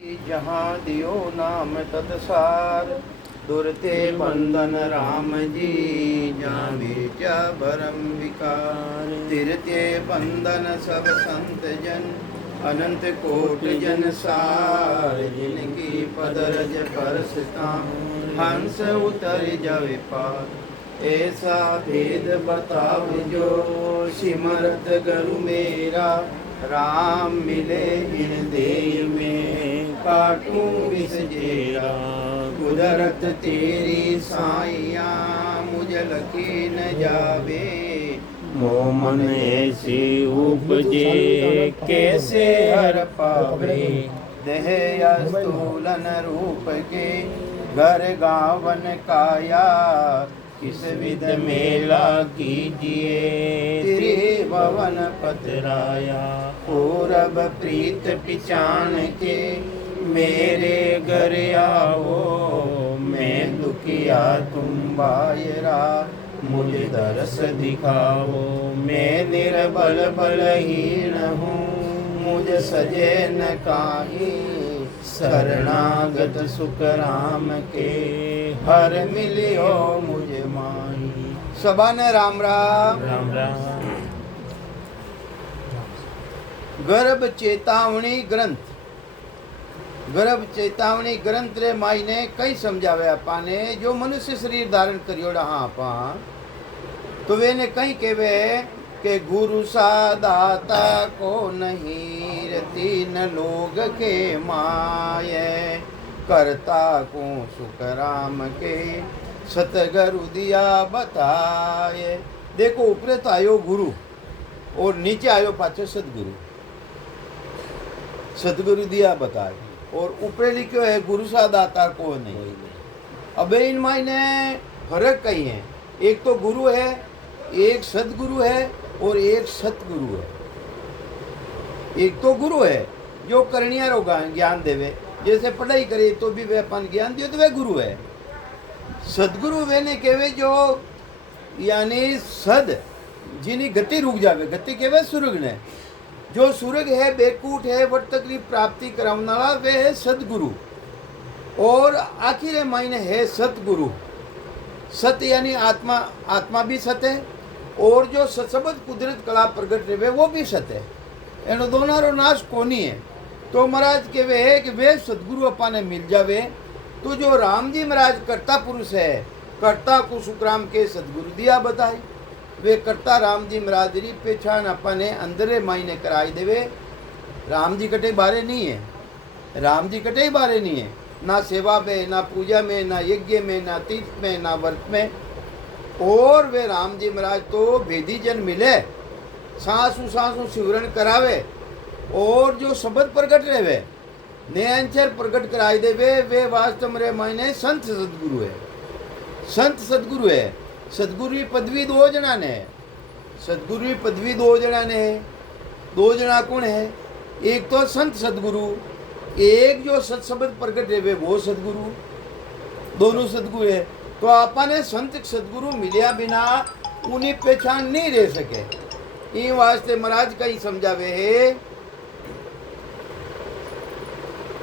जहाँ दियो नाम तत्सार, दुरते बंधन राम जी, जहाँ बेचा भरम विकार। तिरते बंधन सब संत जन, अनंत कोट जन सार। जिनकी पदरज परसता, हंस उतर जावे पार। ऐसा भेद बताव जो, सिमरत गुरु मेरा। राम मिले इन देह में, काटूं विष जेरा। कुदरत तेरी साइया, मुझ लखी न जावे। मोह मन ऐसे उपजे, कैसे हर पावे। देह स्थूलन रूप के, घर गावन काया। किस विध मेला कीजिए, तेरे भवन पतराया। पूरब प्रीत पिचान के, मेरे घर आओ। मैं दुखिया तुम बायरा, मुझे दरस दिखाओ। मैं निर्बल बलहीन हूँ, मुझ सजे न काही। शरणागत सुख राम के, हर मिलियो मुझे माही। सबा ने राम राम राम राम। गर्भ चेतावनी ग्रंथ। गर्भ चेतावनी ग्रंथ रे माई ने कई समझावे आपा ने। जो मनुष्य शरीर धारण करियोड़ा हाँ आपा, तो वे ने कई कहवे के गुरु सा दाता को नहीं रती, न लोग के माये। करता को सुख राम के, सतगुरु दिया बताए। देखो ऊपरे तो आयो गुरु, और नीचे आयो पाछे सतगुरु। सतगुरु दिया बताए, और ऊपरे लिखो है गुरु सा दाता को नहीं। अब इन मायने फर्क कई है। एक तो गुरु है, एक सदगुरु है, और एक सतगुरु है। एक तो गुरु है जो करनिया रो ज्ञान देवे, जैसे पढ़ाई करे तो भी वे अपन ज्ञान दियो तो वे गुरु है। सदगुरु वे ने कहवे जो यानी सद जिनी गति रुक जावे, गति कहवे सुरग ने। जो सुरग है, बेकूट है, वट तकलीफ प्राप्ति करावनाला, वे है सदगुरु। और आखिर मायने है सतगुरु। सत यानी आत्मा, आत्मा भी सत है, और जो सत्सबद कुदरत कला प्रगट रहे वो भी सत है। एनो दोनारो नाश कोनी है। तो महाराज कहवे है कि वे सदगुरु अपा ने मिल जावे, तो जो राम जी महाराज कर्ता पुरुष है, कर्ता को सुखराम के सदगुरु दिया बताए। वे कर्ता राम जी महाराज री पहचान अपा ने अंदरे मायने कराई देवे। राम जी कटे बारे नहीं है, राम जी कटे बारे नहीं है, ना सेवा में, ना पूजा में, ना यज्ञ में, ना तीर्थ में, ना व्रत में। और वे राम जी महाराज तो भेदी जन मिले, सांसू सांसू शिवरण करावे, और जो शब्द प्रकट रहे वे नयनचर प्रकट कराई देवे, वे वास्तव में मायने संत सदगुरु है। संत सदगुरु है। सदगुरु की पदवी दो जना ने है। सदगुरु की पदवी दो जना ने है। दो जना कौन है? एक तो संत सदगुरु, एक जो सत शब्द प्रकट रहे वो सदगुरु। दोनों सदगुरु है। तो आपने संत सदगुरु मिलिया बिना उन्हें पहचान नहीं रह सके। इन वास्ते महाराज कई समझावे है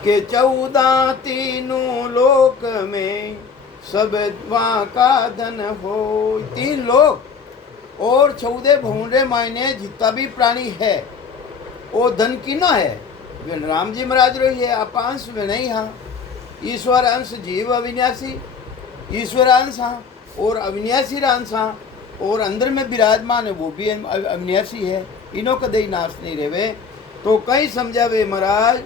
कि 14 तीनों लोक में, सब वहाँ का धन हो। 3 लोक और 14 भुवने मायने जितना भी प्राणी है, वो धन की ना है। वे राम जी महाराज रही है, अपांश में नहीं। हाँ, ईश्वर अंश जीव अविनाशी, ईश्वर अंश हाँ, और अविनाशी अंश हाँ, और अंदर में विराजमान है वो भी अविनाशी है। इनो कदे नाश नहीं रहे। तो कई समझावे महाराज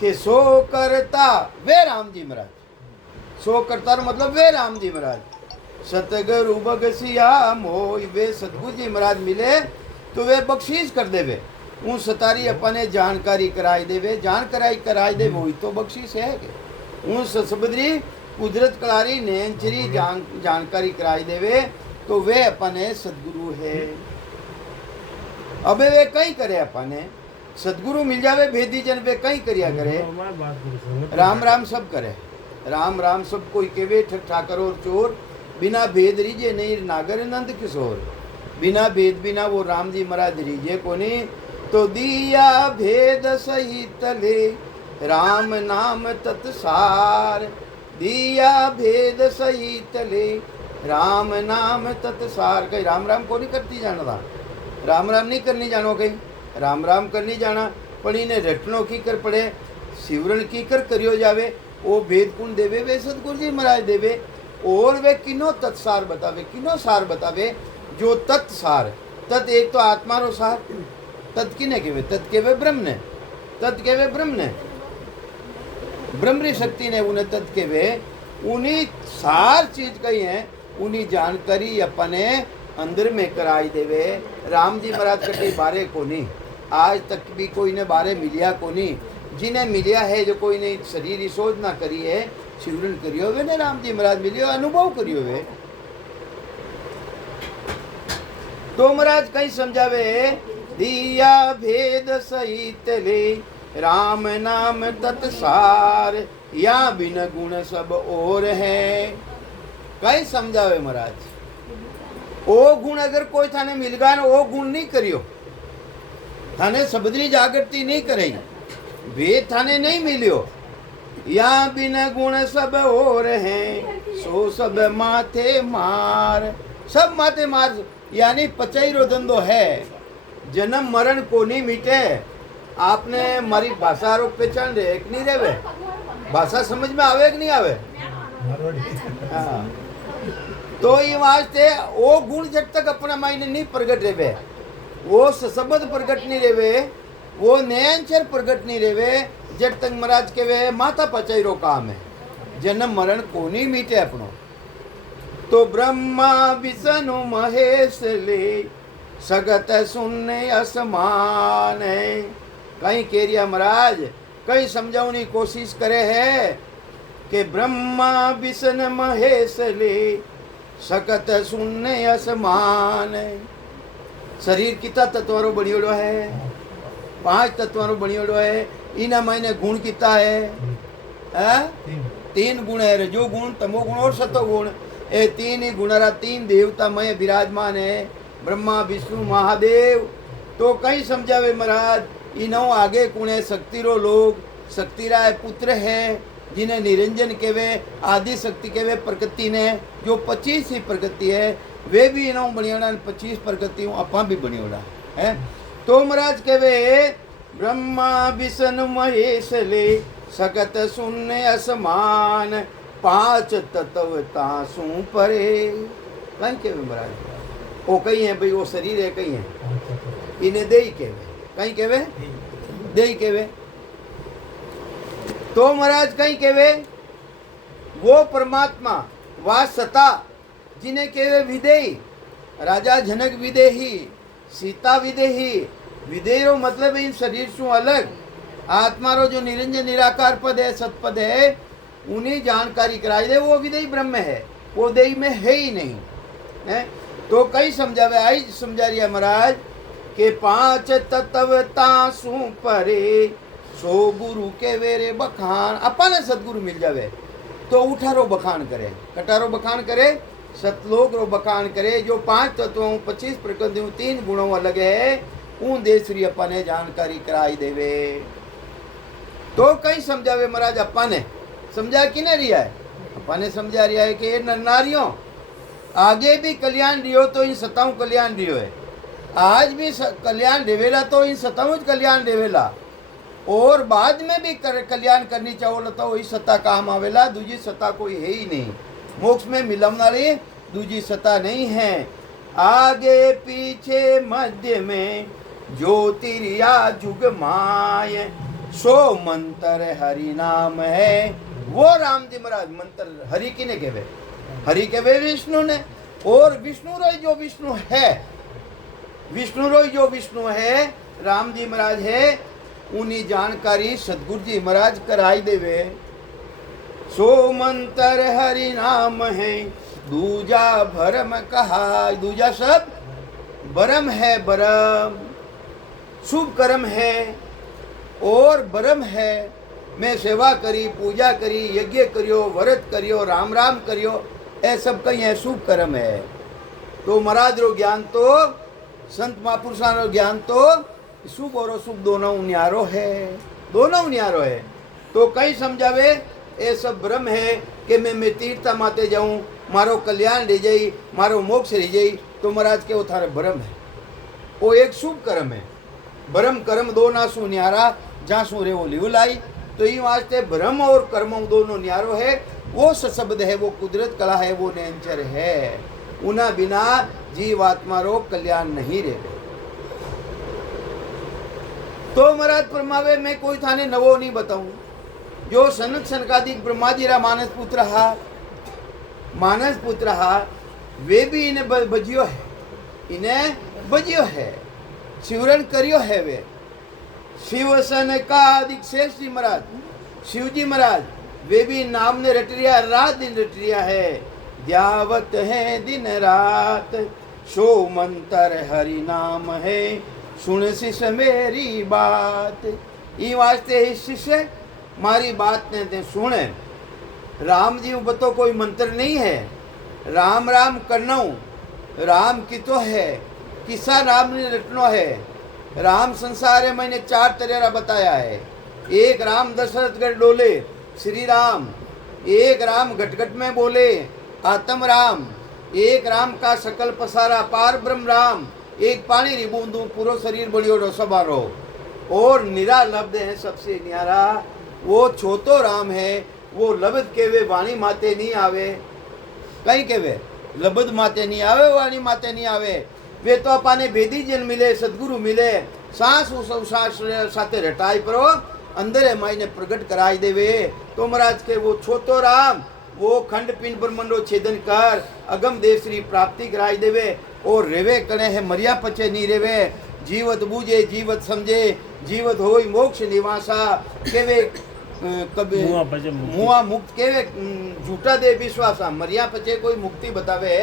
कि सो करता वे राम जी महाराज। सो करता मतलब वे राम जी महाराज। सतगुरु बगसिया मोय, वे सतगुरु जी महाराज मिले तो वे बख्शीश कर देवे। उन सतारी अपने जानकारी कराई देवे, जानकारी कराई देवे, वही तो बख्शीश है। उन ससबदरी कुदरत कलारी नैनचरी जानकारी कराई देवे, तो वे अपने सदगुरु है। अबे वे कई करे अपने सदगुरु मिल जावे भेदी जन, वे कई करिया करे। राम राम सब करे, राम राम सब कोई केवे ठाकर और चोर। बिना भेद रीजे नहीं नागर नंद किशोर। बिना भेद बिना वो राम जी महाराज रीजे कोनी। तो दिया भेद सहित ले, राम नाम तत्सार, दिया भेद सही तले, राम नाम तत्सार। कहीं राम राम को नहीं करती जाना था, राम राम नहीं करनी जानो, कहीं राम राम करनी जाना, पर इन्हें रटनो की कर पड़े, सिवरण की कर करियो जावे, वो भेद कुण देवे वे सतगुरु जी महाराज देवे। और वे किनो तत्सार बतावे, किनो सार बतावे, जो तत्सार, तत् एक तो आत्मा रो सार, तत् किने केवे, तत् केवे ब्रह्म ने, तत् केवे ब्रह्म ने, ब्रह्मरी शक्ति ने उन्हें तत् केवे, उन्हीं सार चीज कही है, उन्हीं जानकारी अपने अंदर में कराई देवे। राम जी महाराज कटी बारे को नहीं, आज तक भी कोई ने बारे मिलिया को नहीं, जिन्हें मिलिया है जो कोई ने शरीर सोच ना करी है, शिवरण करियो वे ने राम जी महाराज मिलियो, अनुभव करियो वे। तो महाराज कहीं समझावे, दिया भेद सहित ले, राम नाम तत्सार, या बिन गुण सब और है। कहीं समझावे महाराज, ओ गुण अगर कोई थाने मिल गया ना, वो गुण नहीं करियो, थाने सबदरी जागृति नहीं करे, भेद थाने नहीं मिलियो, या बिन गुण सब और हैं, सो सब माथे मार, सब माथे मार, यानी पचाई रो धंधो है, जन्म मरण को नहीं मिटे। आपने मारी भाषा रो पहचान रे एक नहीं रेवे, भाषा समझ में आवे कि नहीं आवे? हाँ। तो ये वास्ते वो गुण जब तक अपना मायने नहीं प्रगट रेवे, वो शब्द प्रगट नहीं रेवे, वो नयनचर प्रगट नहीं रेवे, जब तक महाराज के वे माता पचाई रो काम है, जन्म मरण को नहीं मीटे अपनो। तो ब्रह्मा विष्णु महेश ले, सगत सुनने असमान है। कहीं केरिया महाराज कहीं समझाने की कोशिश करे है कि ब्रह्मा विष्णु महेश ले, सकत सुनने असमान है। शरीर कितना तत्वों बनियोड़ो है, 5 तत्वों बनियोड़ो है, इना मायने गुण कितना है, 3 गुण है, रजो गुण, तमो गुण और सतो गुण, ये 3 ही गुणरा 3 देवता मय विराजमान है, ब्रह्मा विष्णु महादेव। तो कहीं समझावे महाराज, इनो आगे कुणे शक्ति रो लोग, शक्ति राय पुत्र है, जिन्हें निरंजन केवे, आदि शक्ति केवे प्रकृति ने, जो 25 ही प्रकृति है, वे भी इनो बनियोड़ा, 25 प्रकृति अपा भी बनियोड़ा है। तो महाराज केवे ब्रह्मा विष्णु महेश ले, सकत सुनने असमान, 5 तत्वता सु परे। कहीं केवे महाराज, वो कहीं है भाई, वो शरीर है, कहीं है इन्हें दे केवे, कहीं केवे दे केवे। तो महाराज कहीं केवे वो परमात्मा वा सता, जिन्हें केवे विदेही, राजा जनक विदेही, सीता विदेही, विदेहो मतलब इन शरीर से अलग आत्मा रो जो निरंजन निराकार पद है, सतपद है, उन्हें जानकारी कराई दे, वो विदेही ब्रह्म है, वो देही में है ही नहीं है। तो कई समझावे, आई समझा रही है महाराज के 5 तत्वता सु परे, सो गुरु के वेरे बखान। अपन सतगुरु मिल जावे तो उठारो बखान करे, कटारो बखान करे, सतलोक रो बखान करे, जो 5 तत्वों 25 प्रकृतियों 3 गुणों अलग है, उन देशरी अपने जानकारी कराई देवे। तो कहीं समझावे महाराज, अपा ने समझा कि नहीं रिया है, अपा ने समझा रिया है कि ये नारियों आगे भी कल्याण रियो तो इन सताओं कल्याण रियो है, आज भी कल्याण देवेला तो इन सताओं कल्याण देवेला, और बाद में भी कल्याण करनी चाहो तो वही सत्ता काम आवेला, दूजी सत्ता कोई है ही नहीं, मोक्ष में मिलने वाली दूजी सत्ता नहीं है। आगे पीछे मध्य में ज्योतिरिया जुग माय, सो मंत्र हरि नाम है। वो राम जी महाराज मंत्र हरि किने कहवे, हरि कहवे विष्णु ने, और विष्णु रोई जो विष्णु है, विष्णु रोई जो विष्णु है, राम जी महाराज है, उन्हीं जानकारी सतगुरु जी महाराज कराई देवे। सो मंत्र हरि नाम है, दूजा भरम कहा, दूजा सब भरम है, भरम शुभ कर्म है और भरम है। मैं सेवा करी, पूजा करी, यज्ञ करियो, व्रत करियो, राम राम करियो, ऐ सब कहीं है शुभ कर्म है। तो महाराज रो ज्ञान तो, संत महापुरुषों रो ज्ञान तो शुभ और अशुभ दोनों उन्यारो है, दोनों उन्यारो है। तो कई समझावे ये सब भ्रम है कि मैं तीर्थ माते जाऊं, मारो कल्याण रह जाई, मारो मोक्ष रह जाई। तो महाराज के वो थारे भ्रम है, वो एक शुभ कर्म है। भ्रम कर्म दो ना सु न्यारा, जहाँ सु रे वो लिव लाई। तो ये वास्ते भ्रम और कर्म दोनों न्यारो है। वो सशब्द है, वो कुदरत कला है, वो नेचर है। उना बिना जीवात्मा रो कल्याण नहीं रहे। तो महाराज फरमावे मैं कोई थाने नवो नहीं बताऊं। जो सनक सनकादिक ब्रह्माजी रा मानस पुत्र हा वे भी इन्हें बजियो है, इन्हें बजियो है, शिवरण करियो है। वे शिव सनकादिक श्रेष्ठ जी महाराज, शिव जी महाराज वे भी नाम ने रट रिया, रात दिन रट रिया है। द्यावत है दिन रात, सो मंत्र हरि नाम है, सुन शिष्य मेरी बात। ई वास्ते शिष्य मारी बात ने ते सुने। राम जी बतो कोई मंत्र नहीं है, राम राम करना, राम कितो है, किसा राम ने रटनो है। राम संसार है, मैंने 4 तरह बताया है। एक राम दशरथगढ़ डोले श्री राम, एक राम घटघट में बोले आत्म राम, एक राम का सकल पसारा पार ब्रह्म राम, एक पानी री बूंदू पूरो शरीर बलियो सबारो। और निरा लब्ध है सबसे न्यारा, वो छोतो राम है। वो लब्ध केवे वाणी माते नहीं आवे, कहीं केवे लब्ध माते नहीं आवे, वाणी माते नहीं आवे। वे तो अपाने भेदी जन मिले, सदगुरु मिले, सांस सांस साथे रटाई परो अंदर है माई ने प्रकट कराई देवे। तो महाराज के वो छोतो राम, वो खंड पिंड ब्रह्मंडो छेदन कर अगम देवश्री प्राप्ति कराई देवे। और रेवे कने है मरिया पचे नहीं रेवे, जीवत बूझे जीवत समझे, जीवत होई मोक्ष निवासा। केवे कभी मुआ मुक्त केवे झूठा दे विश्वासा, मरिया पचे कोई मुक्ति बतावे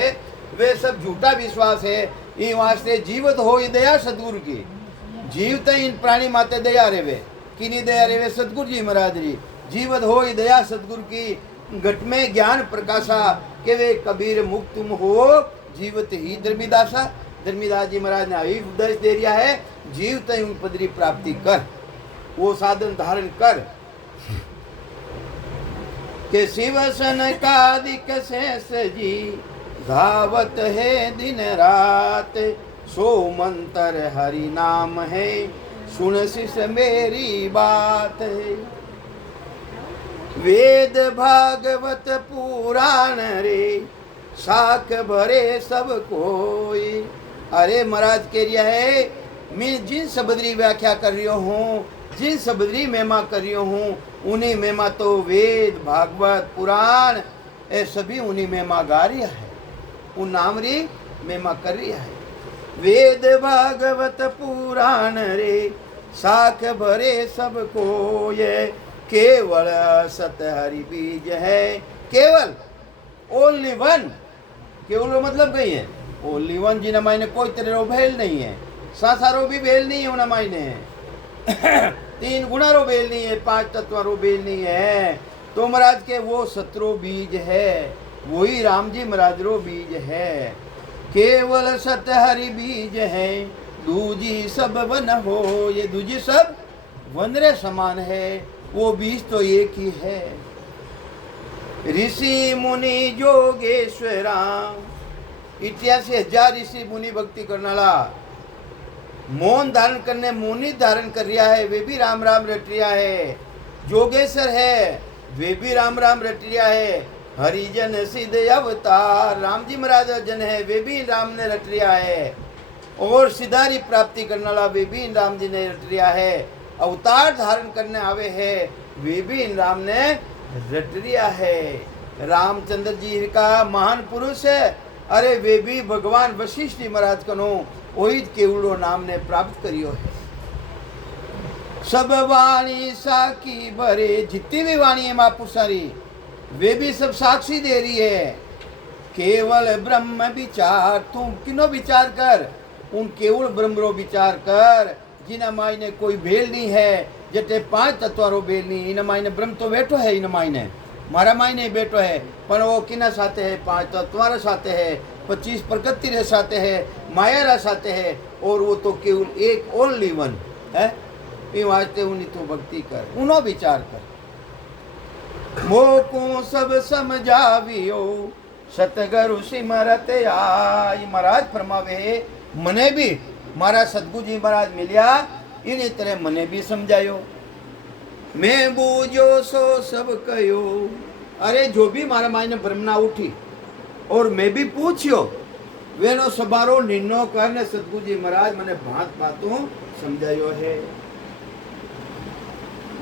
वे सब झूठा विश्वास है। ई वास्ते जीवत होई दया सदगुरु की, जीवत इन प्राणी माते दया रेवे, किनी दया रेवे सदगुरु जी महाराज जी। जीवत होई दया सदगुरु की, घट में ज्ञान प्रकाशा, के वे कबीर मुक्त तुम हो जीवत ही धर्मीदासा। धर्मीदास जी महाराज ने अभी उपदेश दे दिया है, जीवत ही पदरी प्राप्ति कर, वो साधन धारण कर। के शिव सनकादिक शेष जी धावत है दिन रात, सो मंत्र हरि नाम है, सुन शिष्य मेरी बात है। वेद भागवत पुराण रे, साख भरे सब कोई। अरे महाराज कह रहा है, मैं जिन शब्दरी व्याख्या कर रही हूँ, जिन शब्दरी महिमा कर रही हूँ, उन्हीं महिमा तो वेद भागवत पुराण ये सभी उन्हीं महिमा गा रहा है, उन नाम री महिमा कर रही है। वेद भागवत पुराण रे, साख भरे सब को ये, केवल सत हरि बीज है। केवल ओनली वन, केवल मतलब कही है ओनली वन, जिन्हें मायने कोई तरह भेल नहीं है, सासारो भी भेल नहीं है उन्हें मायने 3 गुणा रो बेल नहीं है, 5 तत्व रो बेल नहीं है। तो महाराज के वो सतरो बीज है, वही राम जी महाराज रो बीज है। केवल सत हरि बीज है, दूजी सब वन हो। ये दूजी सब वन रे समान है, वो बीज तो एक ही है। ऋषि मुनि जोगेश्वरा, 88,000 ऋषि मुनि भक्ति करनाला, मौन धारण करने मुनि धारण कर रहा है, वे भी राम राम रट रहा है। जोगेश्वर है, वे भी राम राम रट रहा है। हरिजन सिद्ध अवतार, राम जी महाराज जन है, वे भी राम ने रट रहा है। और सिधारी प्राप्ति करने वाला वे भी राम जी ने रट रहा है। अवतार धारण करने आवे है, वे भी राम ने रट रिया है। रामचंद्र जी का महान पुरुष है, अरे वे भी भगवान वशिष्ठ जी महाराज कनो वही केवलो नाम ने प्राप्त करियो है। सब वाणी साखी भरे, जितनी भी वाणी है महापुरुष सारी, वे भी सब साक्षी दे रही है। केवल ब्रह्म विचार, तुम किनो विचार कर, उन केवल ब्रह्म रो विचार कर, जिना मायने कोई भेल नहीं है। जटे 5 तत्व रो भेल नहीं, इन मायने ब्रह्म तो बैठो है, इन मायने मारा मायने बैठो है, पर वो किना साथे है, 5 तत्व साथे है, 25 प्रकृति रे साथे है, माया रा साथे है, और वो तो केवल एक ओनली वन है। ये वास्ते उन्हीं तो भक्ति कर, उनो विचार कर। मोको सब समझावियो सतगुरु सिमरत आई। महाराज फरमावे मने भी मारा सतगुरु जी महाराज मिलिया इनी तरह मने भी समझायो। मैं बूझो सो सब कयो। अरे जो भी मारा मायने ब्रह्मना उठी और मैं भी पूछ्यो वेनो सबारो निर्णय करने सतगुरु जी महाराज मने भांत भांतों समझायो है।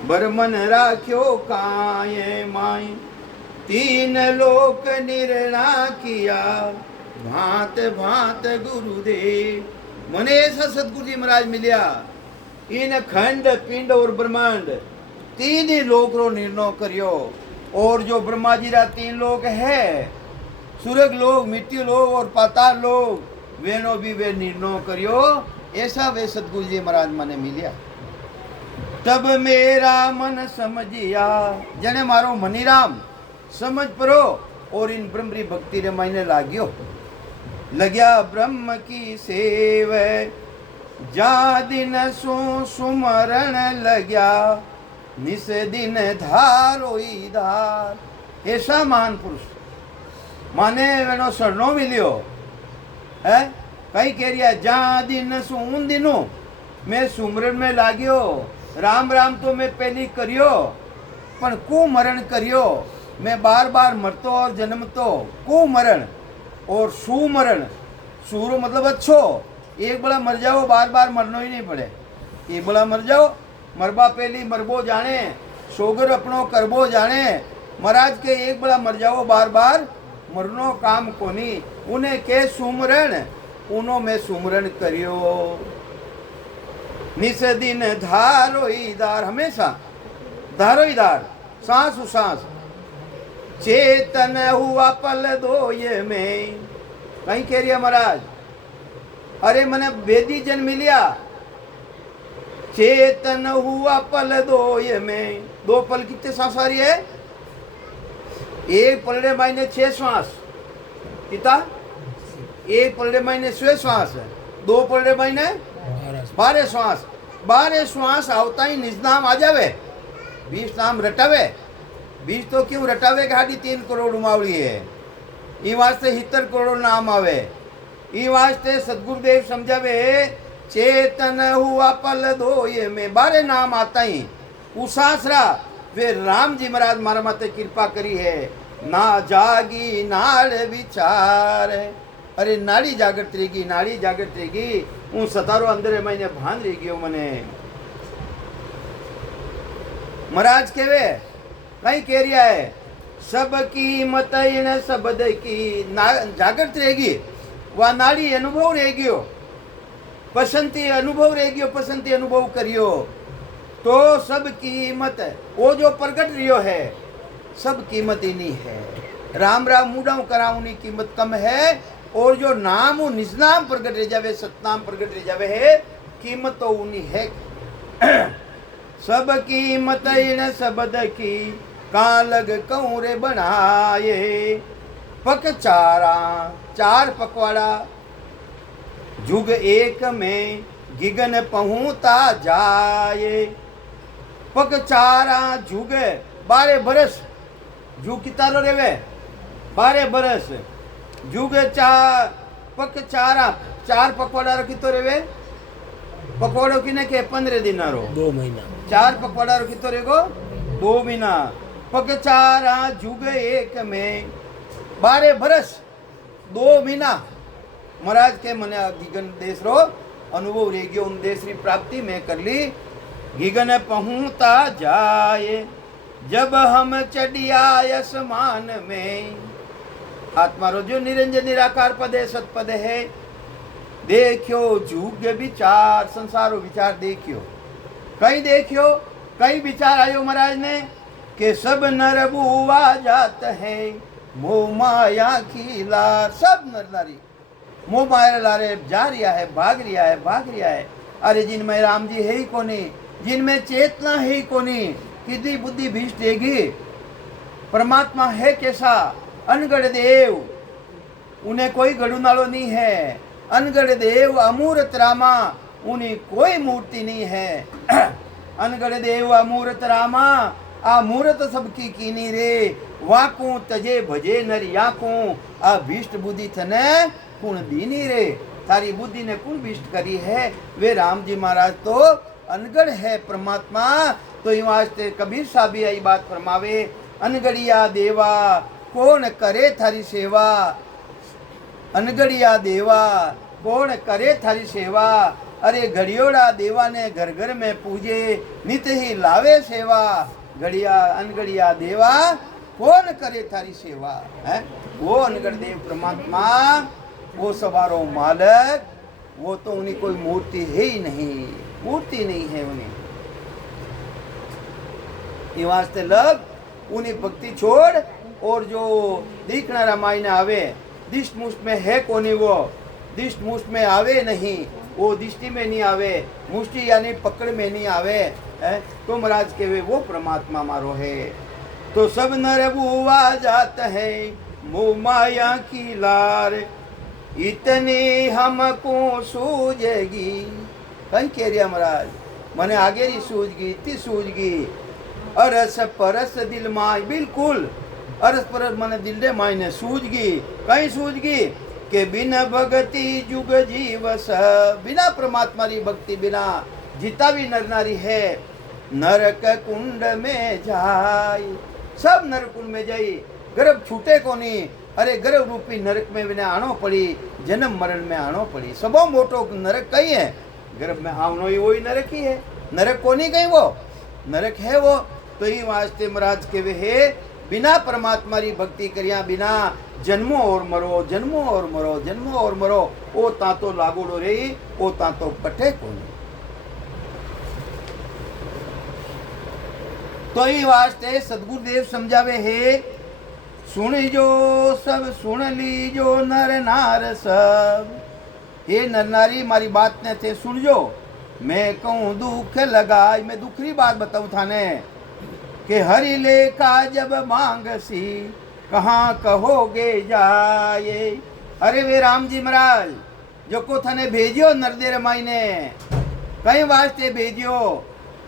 बरमन राख्यो काये माय तीन लोक निर्णा किया भांत भांत गुरुदेव। मने ऐसा सतगुरु जी महाराज मिलिया इन खंड पिंड और ब्रह्मांड तीन ही लोक रो निर्णय करियो। और जो ब्रह्मा जी रा तीन लोक है सुरग लोक मिट्टी लोक और पाताल लोक वेनो भी वे निर्णय करियो। ऐसा वे सतगुरु जी महाराज मने मिलिया। तब मेरा मन समझिया जने मारो मनीराम समझ परो और इन ब्रह्मरी भक्ति रे मायने लाग्यो। लग्या ब्रह्म की सेव जा दिन सो सुमरण लग्या निस दिन धारोई धार। ऐसा महान पुरुष माने वेनो सरनो मिलियो है। कई कह रिया जा दिन सो उन दिनों मैं सुमरण में लाग्यो। राम राम तो मैं पहली करियो पण कुमरण करियो। मैं बार बार मरतो और जन्मतो कुमरण और सुमरण। सूर मतलब अच्छो एक बड़ा मर जाओ बार बार मरना ही नहीं पड़े। एक बड़ा मर जाओ मरबा पहली मरबो जाने सोगर अपनो करबो जाने। महाराज के एक बड़ा मर जाओ बार बार मरनो काम कोनी। उन्हें के सुमरण उनो में सुमरण करियो। निस दिन धारोई धार हमेशा धारोई धार सांस सांस चेतन हुआ पल दो ये में। कहीं कह रही है महाराज अरे मने वेदी जन मिलिया चेतन हुआ पल दो ये में। दो पल कितने सांस आ रही है। एक पलड़े मायने 6 श्वास कितना। एक पलड़े मायने 6 श्वास दो पलड़े मायने 12 श्वास। 12 श्वास आवता ही निज नाम आ जावे 20 नाम रटावे। 20 तो क्यों रटावे गाड़ी 3 करोड़ उमावली है ई वास्ते 70 करोड़ नाम आवे। ई वास्ते सतगुरुदेव समझावे चेतन हुआ पल दो ये में 12 नाम आता ही उसासरा वे राम जी महाराज मारा माते कृपा करी है। ना जागी नाड़ विचार। अरे नाड़ी जागृत रहेगी नाड़ी जागृत रहेगी। हूँ सतारो अंदर महीने भान रही गयो मने। महाराज केवे कहीं कह रिया है सबकी मत इन शब्द की जागृत रहेगी वह नाड़ी अनुभव रहेगी पसंती अनुभव रहेगी पसंती अनुभव करियो तो सब कीमत वो जो प्रकट रियो है सब कीमत ही नहीं है। राम राम मुडाऊ कराऊनी कीमत कम है और जो नाम निज नाम प्रकट रह जावे सतनाम प्रकट रह जावे है कीमत तो उन्हीं है। सब कीमत इन शब्द की का लग कौरे बनाए। पक चारा 4 पकवाड़ा जुग एक में गिगन पहुँता जाए। पक चारा जुग 12 बरस जुग कितारो रेवे 12 बरस जुग पक चारा 4 पकवाड़ा रखी तो रेवे पकवाड़ो किने के 15 दिन रो 2 महीना 4 पकवाड़ा रखी तो रेगो 2 महीना। पक चारा जुग एक में 12 बरस 2 महीना। महाराज के मने गिगन देश रो अनुभव रह गयो उन देश री प्राप्ति में कर ली। गिगन पहुँता जाए जब हम चढ़िया आसमान में। आत्मा रो जो निरंजन निराकार पद है सतपद है। देखियो जुग विचार संसारो विचार देखियो कई विचार आयो महाराज ने कि सब नर बुआ जात है मोह माया की लार। सब नर नारी मोह माया लारे जा रिया है भाग रिया है। अरे जिनमें राम जी है ही कोनी जिनमें चेतना है ही कोनी किदी बुद्धि भीष्ट देगी। परमात्मा है कैसा अनगढ़ देव उन्हें कोई गढ़ू नालो नहीं है। अनगढ़ देव अमूर्त रामा उन्हें कोई मूर्ति नहीं है। अनगढ़ देव अमूर्त रामा आ मूर्त सबकी कीनी रे वाकू तजे भजे नर याकू आ भीष्ट बुद्धि थने कुण दीनी रे। थारी बुद्धि ने कुण भीष्ट करी है वे राम जी महाराज तो अनगढ़ है परमात्मा। तो यूं वास्ते कबीर साहब भी यही बात फरमावे अनगढ़िया देवा कौन करे थारी सेवा। अनगढ़िया देवा कौन करे थारी सेवा। अरे घड़ियोड़ा देवा ने घर घर में पूजे नित ही लावे सेवा। घड़िया अनगढ़िया देवा कौन करे थारी सेवा है। वो अनगढ़ देव परमात्मा वो सवारों मालक वो तो उन्हें कोई मूर्ति है ही नहीं, मूर्ति नहीं है उन्हें। ये वास्ते लग उन्हें भक्ति छोड़ और जो दिखना रामायण आवे दिष्ट मुष्ट में है कोनी वो दिष्ट मुष्ट में आवे नहीं वो दृष्टि में नहीं आवे मुष्टि यानी पकड़ में नहीं आवे है। तो महाराज के वे वो परमात्मा मारो है। तो सब नर बुआ जात है मोह माया की लार इतनी हमको सूझेगी। कहीं कह रिया महाराज मने आगे ही सूझगी इतनी सूझगी अरस परस दिल माय बिल्कुल अरस परस मने दिल दे माय ने सूझगी। कहीं सूझगी के बिना भक्ति जुग जीवस बिना परमात्मा की भक्ति बिना जितना भी नर नारी है नरक कुंड में जाए सब नरक कुंड में जाई गर्भ छूटे को नहीं। अरे गर्भ रूपी नरक में बिना आनो पड़ी जन्म मरण में आनो पड़ी। सबो मोटो नरक कहीं है गर्भ में आवनो ही वही नरक ही है। नरक को नहीं कहीं वो नरक है वो। तो ही वास्ते महाराज के वे है बिना परमात्मा की भक्ति करिया बिना जन्मो और मरो जन्मो और मरो जन्मो और मरो ओ ता तो लागोड़ो रही ओ ता तो कटे को नहीं। तो ही वास्ते सदगुरुदेव समझावे है सुन जो सब सुन लीजो नर नार सब। हे नर नारी मारी बात ने थे सुन जो मैं कहूँ दुख लगाई मैं दुखरी बात बताऊँ थाने कि हरि लेखा जब मांग सी कहाँ कहोगे जाए। अरे वे राम जी महाराज जो को थाने भेजियो नरदेर माई ने कई वास्ते भेजियो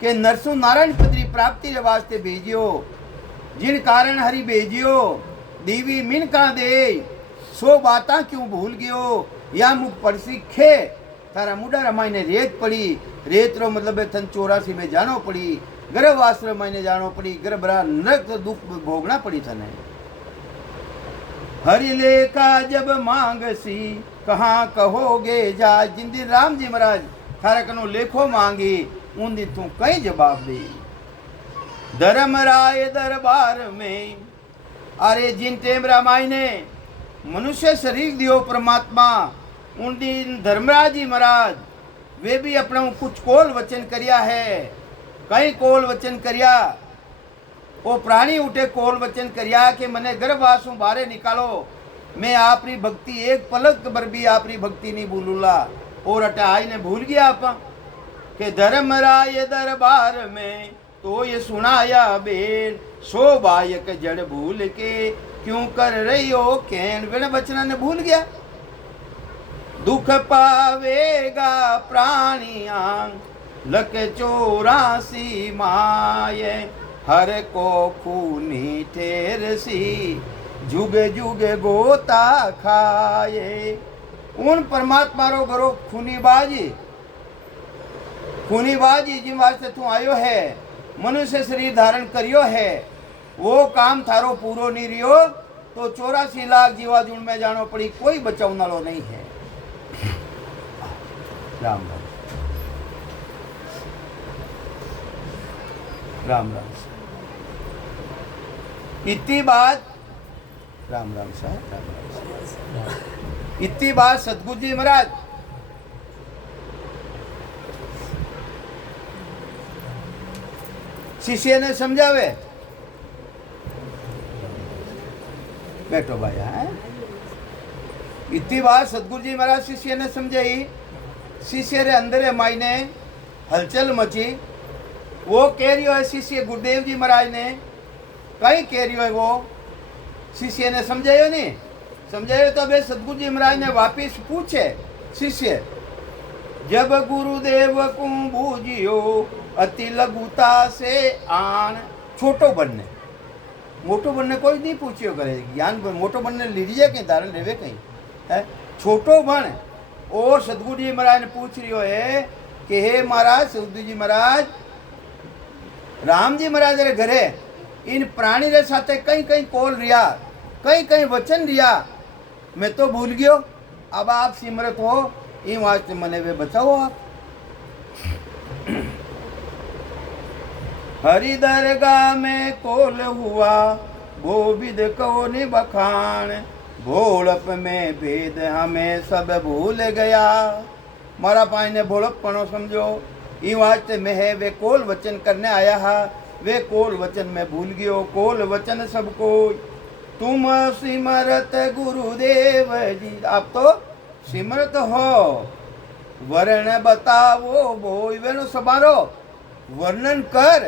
कि नरसु नारायण पदरी प्राप्ति रे वास्ते भेजियो जिन कारण हरि भेजियो दीवी मिन का दे सो बाता क्यों भूल गयो या मुख पर सीखे तारा मुडा रमाई ने रेत पड़ी रेत रो मतलब थन 84 में जानो पड़ी गर्भ आश्रम मायने जानो पड़ी गर्भरा नरक तो दुख भोगना पड़ी थने। हरि लेखा जब मांग सी कहाँ कहोगे जा जिन दिन राम जी महाराज थारा कनो लेखो मांगी उन दिन तू कई जवाब दे। धर्म राय दरबार में अरे जिन टेम रामाई ने मनुष्य शरीर दियो परमात्मा उन दिन धर्मराज जी महाराज वे भी अपना कुछ कोल वचन करिया है। कई कोल वचन करिया वो प्राणी उठे कोल वचन करिया कि मने गर्भवासों बारे निकालो मैं आपरी भक्ति एक पलक भर भी आपरी भक्ति नहीं भूलूला। और अटाई ने भूल गया आप के धर्म राय दरबार में तो ये सुनाया बेन सो बायक जड़ भूल के क्यों कर रही हो कैन बिना बचना ने भूल गया। दुख पावेगा प्राणिया लक 84 माये हर को खूनी ठेर सी जुग जुग गोता खाए। उन परमात्मा रो गरो खूनी बाजी जिन वास्ते तू आयो है मनुष्य शरीर धारण करियो है वो काम थारो पूरो नहीं रियो तो 84 लाख जीवा जुण में जानो पड़ी कोई बचाव नालो नहीं है। राम राम राम राम इतनी बात राम राम साहब राम राम इतनी बात सतगुरु जी महाराज शिष्य ने समझावे बैठो भाई है इतनी बात सतगुरु जी महाराज शिष्य ने समझाई। शिष्य रे अंदर मायने हलचल मची वो कह रही है शिष्य गुरुदेव जी महाराज ने कहीं कह रही है वो शिष्य ने समझायो नहीं समझायो तो अबे सतगुरु जी महाराज ने वापिस पूछे शिष्य जब गुरुदेव को बूझियो अति लघुता से आन छोटो बनने मोटो बनने कोई नहीं पूछियो करे ज्ञान मोटो बनने लीजिए कहीं धारण लेवे कहीं है छोटो बन। और सदगुरु जी महाराज ने पूछ रियो है कि हे महाराज सदगुरु जी महाराज राम जी महाराज रे घरे इन प्राणी रे साथे कहीं कहीं कोल रिया कहीं कहीं वचन रिया मैं तो भूल गयो। अब आप सिमरत हो इन वास्ते मने वे बचाओ आप। हरि दरगाह में कोल हुआ गोविंद को नि बखान भोलप में भेद हमें सब भूल गया। मारा पाई ने भोलपणो समझो ई वास्ते में है वे कोल वचन करने आया है वे कोल वचन में भूल गयो। कोल वचन सबको तुम सिमरत गुरुदेव जी आप तो सिमरत हो वर्ण बताओ बोई वेनो सबारो वर्णन कर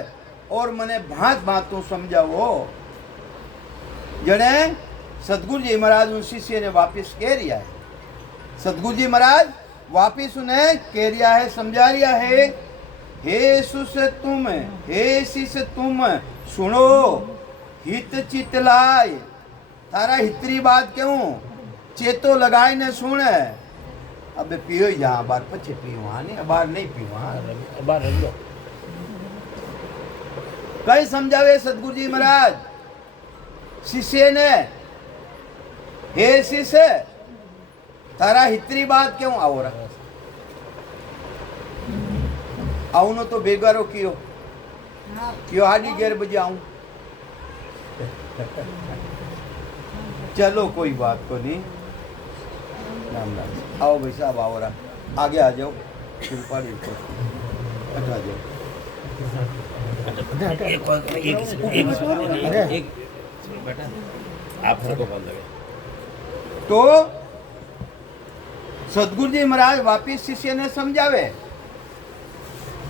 और मने भांत भांत तू समझावो। जने सदगुरु जी महाराज उन शिष्य ने वापिस कह रिया है सदगुरु जी महाराज वापिस उन्हें कह रिया है समझा रिया है हे शिष्य तुम सुनो हित चित लाय तारा हितरी बात क्यों चेतो लगाए ने सुन। अब पियो यहाँ बार पछे पियो हाँ नहीं बार नहीं पियो हाँ बार रह लो कई समझावे सदगुरु जी महाराज शिष्य ने हे शिष्य तारा हितरी बात क्यों आओ रहा आउनो तो बेगारो कियो हाडी 11 बजे आऊं चलो कोई बात को नहीं राम राम आओ भाई साहब आओ राम आगे आ जाओ शिल्पाड़ी आ जाओ तो सदगुरु जी महाराज वापिस शिष्य ने समझावे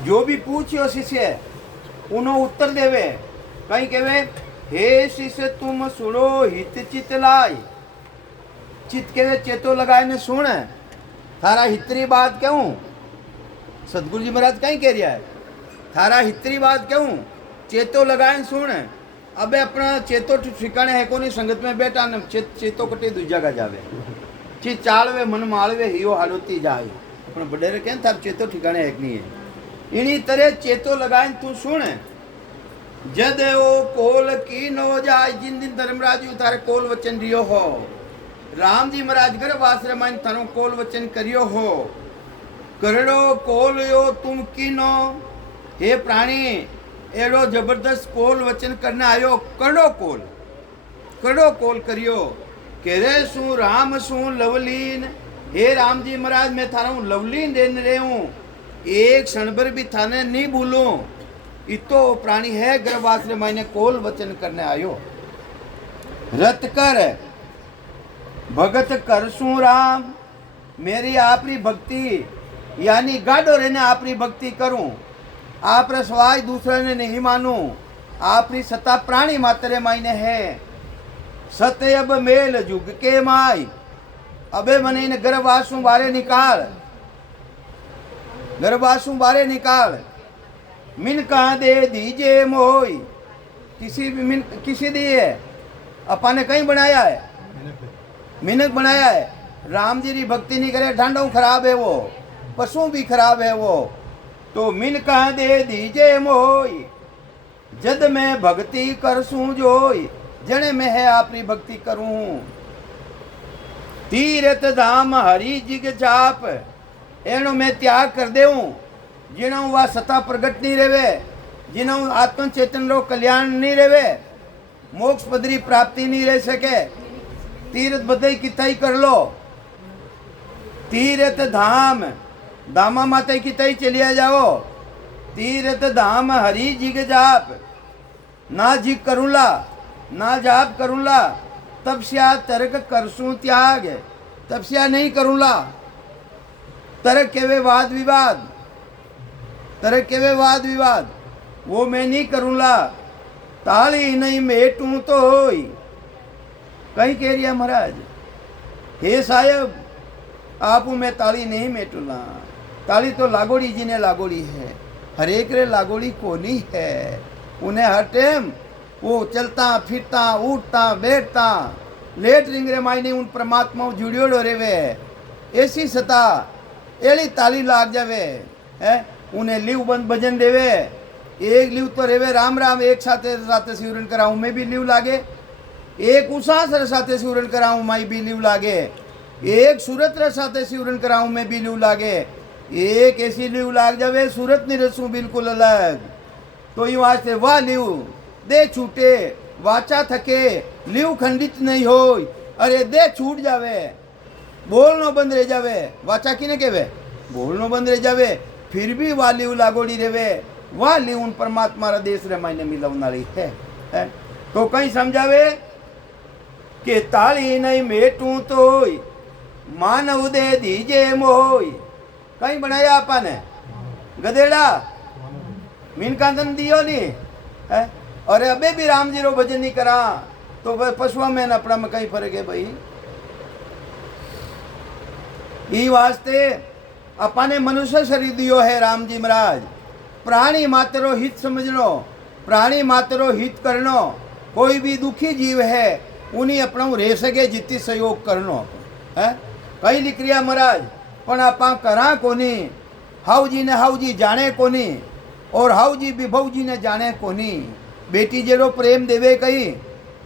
जो भी पूछियो शिष्य उन्हों उत्तर देवे कहीं कहवे हे शिष्य तुम सुनो हित चित लाई चित कहवे चेतो लगाए ने सुन थारा हितरी बात क्यों। सदगुरु जी महाराज कहीं कह रहा है थारा हितरी बात क्यों चेतो लगाए सुन। अबे अपना चेतो ठिकाने है कोनी संगत में बैठा न चेतो कटे दूजा का जावे ची चालवे मन मालवे हियो हालोती जाए अपने बडेरे कहन थार चेतो ठिकाने है नहीं है इनी तरह चेतो लगाए तू सुन। जद ओ कोल की नो जाए जिन दिन धर्मराज तारे कोल वचन रियो हो राम जी महाराज गर्भ आश्रम थारो कोल वचन करियो हो करड़ो कोल यो तुम कीनो हे प्राणी एड़ो जबरदस्त कोल वचन करने आयो कड़ो कोल करियो के रे सू राम सू लवलीन हे राम जी महाराज मैं थारा लवलीन देन रे हूँ एक क्षण भर भी थाने नहीं भूलूं इतो प्राणी है गर्भाश्रम मैंने कोल वचन करने आयो। रत कर भगत करसू राम मेरी आपरी भक्ति यानी गाडो रहने आपरी भक्ति करूं आप रसवाई दूसरे ने नहीं मानूं आपरी सत्ता प्राणी मात्र मायने है सत्य अब मेल जुग के माई अबे मने इन गर्भाशु बारे निकाल गर्भाशु बारे निकाल मिन कहाँ दे दीजे मोई किसी भी मिन किसी दिए अपन ने कहीं बनाया है मिनक बनाया है। राम जी की भक्ति नहीं करे ढांडों खराब है वो पशु भी खराब है वो तो मिन कहाँ दे दीजे मोई जद मैं भक्ति करसूं जोई जने में है आपरी भक्ति करूं तीरथ धाम हरि जिग जाप एनो मैं त्याग कर देऊं जिन्हों वह सत्ता प्रगट नहीं रहे जिन्हों आत्म चेतन रो कल्याण नहीं रहे मोक्ष पदरी प्राप्ति नहीं रह सके तीर्थ बदई किताई कर लो तीर्थ धाम दामा माता किताई चलिया जाओ तीर्थ धाम हरि जिग जाप ना जिग करूला ना जाप करूला तपस्या तर्क करसूं त्याग तपस्या नहीं करूला तर्क केवे वाद विवाद तरह के वे वाद विवाद वो मैं नहीं करूँगा ताली नहीं मेटूं तो होई कहीं कह रिया महाराज हे साहब आप मैं ताली नहीं मेटूला ताली तो लागोड़ी जी ने लागोड़ी है हरेक रे लागोड़ी कोनी है उन्हें हर टाइम वो चलता फिरता उठता बैठता लेट रिंगरे मायने उन परमात्मा जुड़ियोड़ो रेवे ऐसी सता एली ताली लाग जावे है उन्हें लीव बंद भजन देवे एक लीव तो रेवे राम राम एक साथे साथे सिमरन कराऊं मैं भी लीव लागे एक उषा साथे सिमरन कराऊं मैं भी लीव लागे एक सूरत साथे सिमरन कराऊं मैं भी लीव लागे एक ऐसी लीव लाग जावे सूरत नहीं रसूं बिल्कुल अलग तो ये वास्ते वाह लीव दे छूटे वाचा थके लीव खंडित नहीं हो अरे दे छूट जावे बोलनो बंद रह जावे वाचा किने केवे बोलनो बंद रह जावे फिर भी वाह लीव लागोड़ी रेवे वाह लीव उन परमात्मा रा देश रे मायने मिलवनारी है तो कहीं समझावे के ताली नहीं मेटू तो मानव दे दीजे मोय कहीं बनाया आपने गधेड़ा मीनकांतन दियो नहीं है अरे अबे भी राम जी रो भजन नहीं करा तो पशुआ में अपना में कहीं फर्क है भाई ई वास्ते अपने मनुष्य शरीर दियो है राम जी महाराज प्राणी मात्रो हित समझनो प्राणी मात्रो हित करनो कोई भी दुखी जीव है उन्हीं अपना रह सके जितनी सहयोग करनो है कई लिख रिया महाराज पण आपा करा कोनी हाउ जी जाने कोनी और हाउ जी विभव जी ने जाने कोनी बेटी जेरो प्रेम देवे कहीं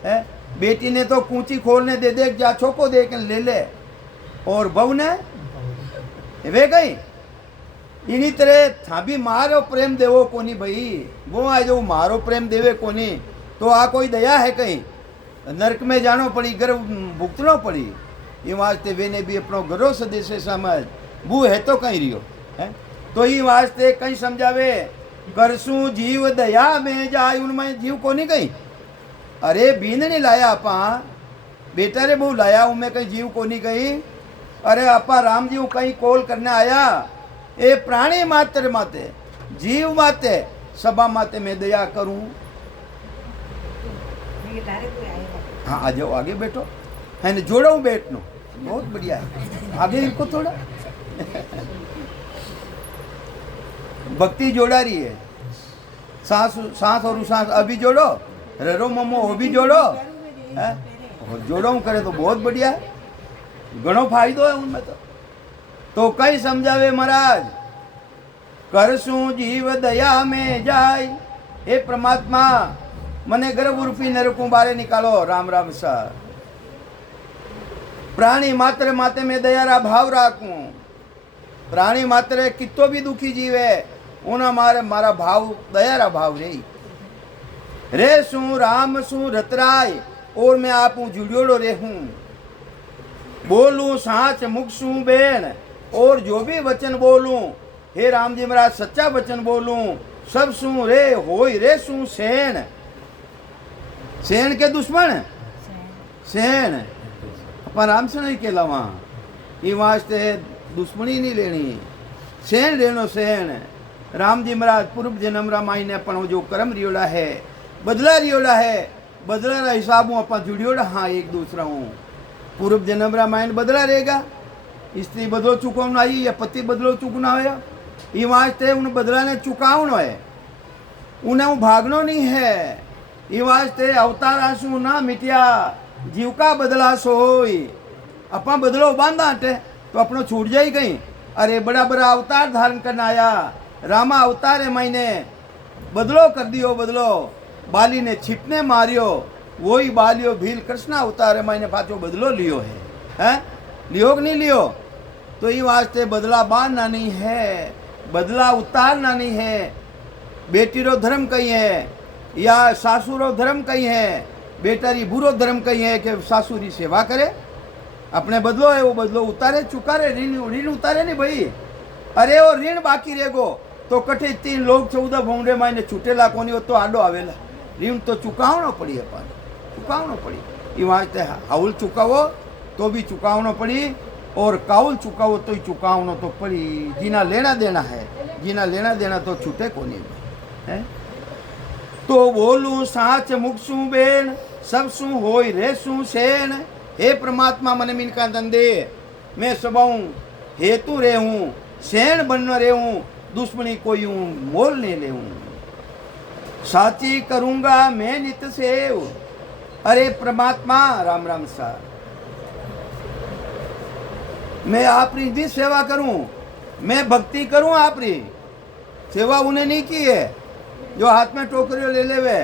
है बेटी ने तो कूची खोलने दे दे जा छोको दे के ले ले और बहू ने वे कहीं इन्हीं तरह था भी मारो प्रेम देवो कोनी भाई वो आ जो मारो प्रेम देवे कोनी तो आ कोई दया है कहीं नरक में जानो पड़ी गर्व भुगतनो पड़ी ये वास्ते वेने भी अपनो गरो सदेशे समझ वो है तो कहीं रियो है तो ये वास्ते कहीं समझावे करसू जीव दया में जाय उनमें जीव को नहीं कहीं अरे बीन नहीं लाया आपा बेटा रे बहु लाया उनमें कहीं जीव को नहीं कहीं अरे आपा राम जी कहीं कॉल करने आया ए प्राणी मात्र माते जीव माते सभा माते मैं दया करूं हाँ आ जाओ आगे बैठो है ना जोड़ो बैठनो बहुत बढ़िया है आगे इनको थोड़ा भक्ति जोड़ा रही है सांस सांस और सांस अभी जोड़ो ररो ममो वो भी जोड़ो है और जोड़ो करे तो बहुत बढ़िया है घणो फायदो है उनमें तो कई समझावे महाराज करसू जीव दया में जाय हे परमात्मा मने गर्भ रूपी नरकों बारे निकालो राम राम सा प्राणी मात्र माते में दयारा भाव राखूं प्राणी मात्र कितो भी दुखी जीव है उना मारे मारा भाव दयारा भाव रे सू राम सू रतराय और मैं आप जुड़ियोड़ो रेहूं बोलूं साच मुख सू बेन और जो भी वचन बोलूं हे राम जी महाराज सच्चा वचन बोलूं सब सू रे होय रे सू सेन सेन के दुश्मन सेन अपन राम से नहीं केला वहाँ ये वास्ते दुश्मनी नहीं लेनी सेन लेनो सेन राम जी महाराज पूर्व जन्म रामायण ने अपन जो कर्म रियोड़ा है बदला रा हिसाब हूँ अपन जुड़ियोड़ा हाँ एक दूसरा हूँ पूर्व जन्म रामायण बदला रहेगा स्त्री बदलो चुकावना आई या पति बदलो चुकना हो ये वास्ते उन बदला ने चुकावनो है उन्हें भागनो नहीं है ये वास्ते अवतार आंसू ना मिटिया जीव का बदला सोई अपना बदलो बांधा हटे तो अपनो छूट जाए कहीं अरे बड़ा बड़ा अवतार धारण करना आया रामा अवतार है मैंने बदलो कर दियो बदलो बाली ने छिपने मारियो वही बालियो भील कृष्ण अवतार है मैंने पाछो बदलो लियो है लियो कि नहीं लियो तो ये वास्ते बदला बांधना नहीं है बदला उतारना नहीं है बेटी रो धर्म कहीं है या सासुरो धर्म कहीं है बेटारी बुरो धर्म कहीं है कि सासुरी सेवा करे अपने बदलो है वो बदलो उतारे चुकारे ऋण उतारे नहीं भाई अरे वो ऋण बाकी रहेगो तो कठे 3 लोग 14 भोंडे मायने छूटेला कोनी हो तो आडो आवेला ऋण तो चुकावनो पड़ी अपन चुकावनो पड़ी ये वास्ते हाउल चुकावो तो भी चुकावनो पड़ी और काउल चुकावो तो ही चुकावनो तो पड़ी जीना लेना देना तो छूटे कोनी है तो बोलूं साच मुख सू बेन सब सू होय रे सू सेन हे परमात्मा मन मिनका दंदे मैं सबऊ हेतु रे हूँ सेन बन रे हूँ दुश्मनी कोई हूँ मोल नहीं ले हूँ साची करूंगा मैं नित सेव। अरे परमात्मा राम राम सा, मैं आपकी भी सेवा करूं, मैं भक्ति करूं, आपकी सेवा उन्हें नहीं की है जो हाथ में टोकरियों ले लेवे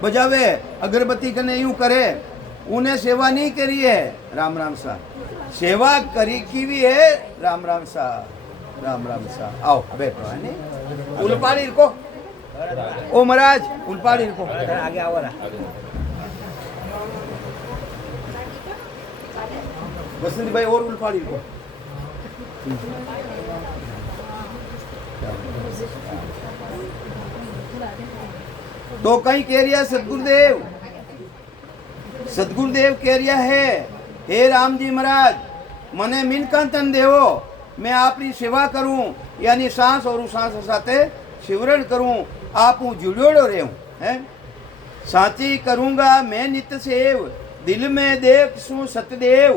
बजावे अगरबत्ती करने यूं करे, उन्हें सेवा नहीं करी है। राम राम सा सेवा करी की भी है। राम राम सा, राम राम सा। आओ बैठो है नहीं उलपाड़ी को ओ महाराज उलपाड़ी को आगे आओ ना बसंती भाई और उलपाड़ी को तो कहीं कह रिया सदगुरुदेव, सदगुरुदेव कह रिया है हे राम जी महाराज मने मिनका तन देवो, मैं आपकी सेवा करूं यानी सांस और सांस साथे शिवरण करूं, आप हूँ जुड़ोड़ो रहूं है। साची करूंगा मैं नित सेव, दिल में देख सू सतदेव।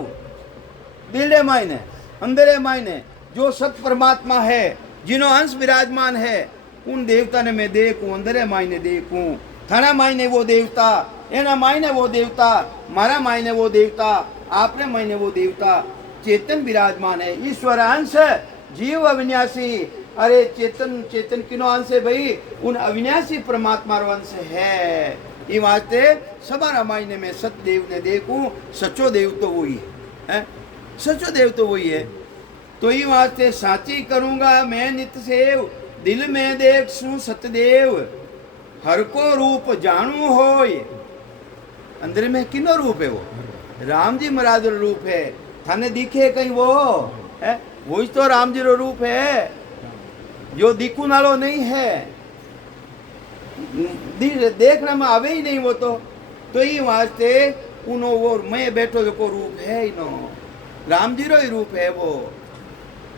दिले मायने अंदरे मायने जो सत परमात्मा है, जिनो अंश विराजमान है, उन देवता ने मैं देखूं, अंदरे मायने देखूं। थाना मायने वो देवता, एना मायने वो देवता, मारा मायने वो देवता, आपने मायने वो देवता। चेतन विराजमान है, ईश्वर अंश जीव अविनाशी। अरे चेतन चेतन किनो अंश है भाई? उन अविनाशी परमात्मा रो अंश है। ये वास्ते सबारा मायने में सतदेव ने देखूं, सचो देव तो वही है, सचो देव तो वही है। तो ये वास्ते साची करूंगा मैं नित सेव, दिल में देख सू सतदेव। हर को रूप जानू होय, अंदर में किनो रूप है? वो राम जी महाराज रो रूप है। थाने दिखे कहीं वो है? वही तो राम जी रो रूप है, जो दिखू नालो नहीं है, देखने में आवे ही नहीं वो तो ये वास्ते उनो वो मैं बैठो जो को रूप है इनो, राम जी रो ही रूप है वो।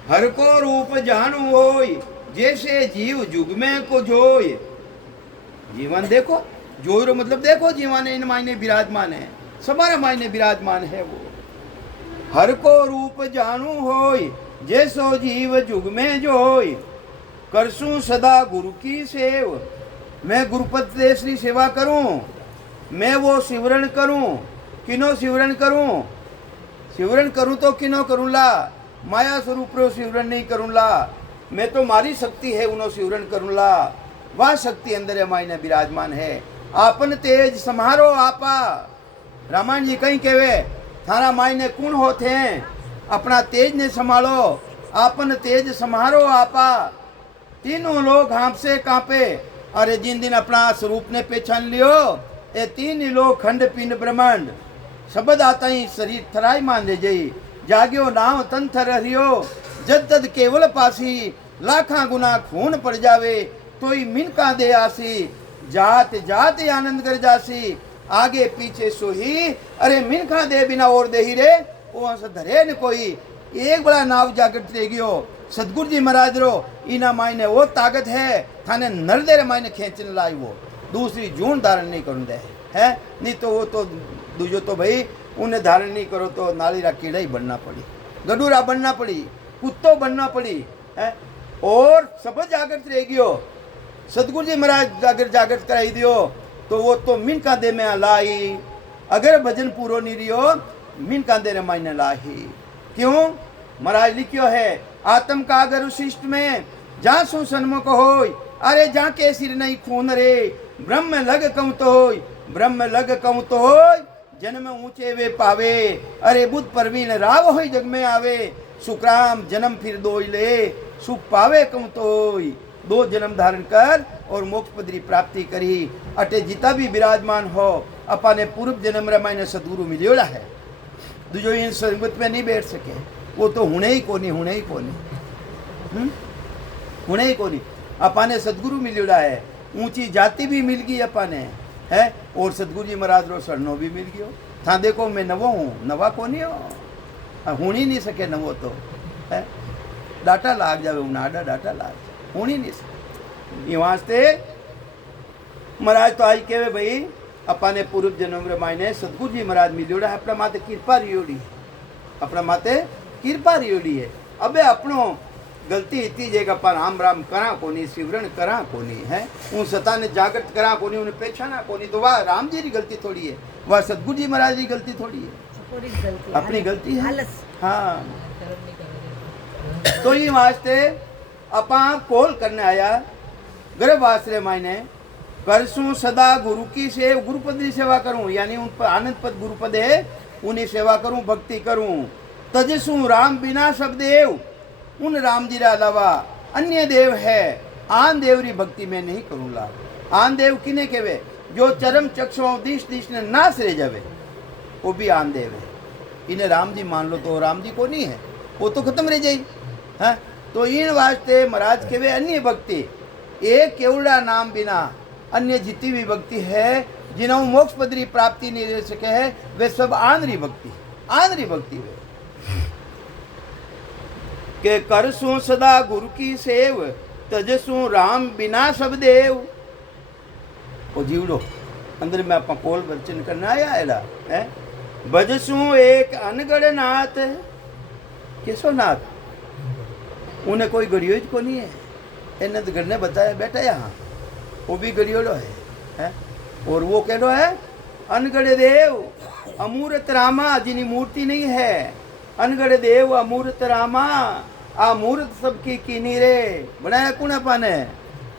हर को रूप जानू होय, जैसे जीव जुग में को जोय। जीवन देखो, जोय रो मतलब देखो जीवन इन मायने विराजमान है, समारे मायने विराजमान है वो। हर को रूप जानू होय, जैसो जीव जुग में जोय। करसूं सदा गुरु की सेव, मैं गुरुपद देश की सेवा करूं, मैं वो सिवरण करूं। किनो सिवरण करूं? सिवरण करूं तो किनो करूं ला? माया स्वरूप रो सिवरण नहीं करूं ला, मैं तो मारी शक्ति है उनो सिवरण करूं ला। वह शक्ति अंदर मायने विराजमान है। आपन तेज समारो आपा, रामायण जी कहीं कहवे थारा मायने कौन होते हैं? अपना तेज ने संभालो, आपन तेज समारो आपा। तीनों लोग हाथ से कांपे। अरे जिन दिन अपना स्वरूप ने पहचान लियो, ये तीन ही लोग खंड पिंड ब्रह्मांड शब्द आता ही शरीर थराई मान ले जई। जाग्यो नाव तन थर हरियो, जद तद केवल पासी। लाखा गुना खून पड़ जावे, तो ही मिनका दे आसी। जात जात आनंद कर जासी, आगे पीछे सोही। अरे मिनका दे बिना और दे ही रे, वो धरे न कोई। एक बड़ा नाव जागृत रह गयो सदगुरु जी महाराज रो, इना मायने वो ताकत है थाने नरदेर मायने खेचने लाई। वो दूसरी जून धारण नहीं करूँ दे है, नहीं तो वो तो दूजो तो भाई उन्हें धारण नहीं करो तो नालीरा कीड़ा ही बनना पड़ी, गडूरा बनना पड़ी, कुत्तो बनना पड़ी है। और सब जागृत रह गयो, सदगुरु जी महाराज जागृत कराई दियो, तो वो तो मिन कांदे में लाई। अगर भजन पूरो नहीं रियो, मिन कांदे मायने लाई। क्यों? महाराज लिखियो है आत्म का अगर उशिष्ट में जा सो सन्मुख होय। अरे जा के सिर नहीं खून रे, ब्रह्म लग कहूं तो होय, ब्रह्म लग कहूं तो होय। जन्म ऊंचे वे पावे, अरे बुद्ध परवीन राव होय जग में आवे। सुखराम जन्म फिर दोई ले, सुख पावे कहूं तो होय। दो जन्म धारण कर और मोक्ष पदरी प्राप्ति करी। अटे जिता भी विराजमान हो, अपने पूर्व जन्म रामायण सदगुरु मिलियोड़ा है। जो इन संगत में नहीं बैठ सके, वो तो हुणे ही कोनी, हुणे ही कोनी, हुणे ही कोनी। अपने सदगुरु मिलियोड़ा है, ऊंची जाति भी मिल गई अपने है, और सदगुरु जी महाराज रो शरणों भी मिल गयो। था देखो मैं नवो हूँ, नवा कोनी हो, हुण ही नहीं सके नवो तो है। डाटा लाग जावे, नाडा डाटा लाग, हुण ही नहीं सके। ये वास्ते महाराज तो आज कहे भाई अपने पूर्व जन्म रे मायने सदगुरु जी महाराज मिलियोड़ा है। अपना माते कृपा रियोड़ी, अपना माते कृपा रियोड़ी है। अबे अपनो गलती इतनी जे का पर राम राम करा कोनी सिमरन करा कोनी है उन सता ने जागृत करा कोनी उन्हें पहचाना कोनी तो वह राम जी की गलती थोड़ी है वह सतगुरु जी महाराज की गलती थोड़ी है अपनी गलती है हाँ तो ये वास्ते अपा कॉल करने आया गर्भ आश्रय मायने करसूं सदा गुरु की सेव गुरुपद की सेवा करूं यानी उन पर आनंद पद गुरुपद है उन्हें सेवा करूं भक्ति करूं तजसूं राम बिना सब देव उन राम जी के अलावा अन्य देव है आन देव री भक्ति में नहीं करूंगा आन देव किने केवे जो चरम चक्षुओं दिश दिश ने नाश रह जावे वो भी आन देव है इन्हें राम जी मान लो तो राम जी को नहीं है वो तो खत्म रह जाए हाँ तो इन वास्ते महाराज केवे अन्य भक्ति एक केवड़ा नाम बिना अन्य जितनी भी भक्ति है जिन्हों मोक्ष पदरी प्राप्ति नहीं रह सके है वे सब आंधरी भक्ति वे के करसूं सदा गुरु की सेव तजसूं राम बिना सब देव ओ जीवड़ो अंदर में आप कोल वचन करना आया एड़ा है भजसूं एक अनगढ़ नाथ कैसो नाथ उन्हें कोई गड़ियो को नहीं है इन्हें तो घर ने बताया बेटा यहाँ वो भी गड़ियोड़ो है और वो कहलो है अनगढ़ देव अमूर्त रामा जिनी मूर्ति नहीं है अनगढ़ देव अमूर्त रामा आ मूर्त सबकी कीनी रे बनाया कौन अपन है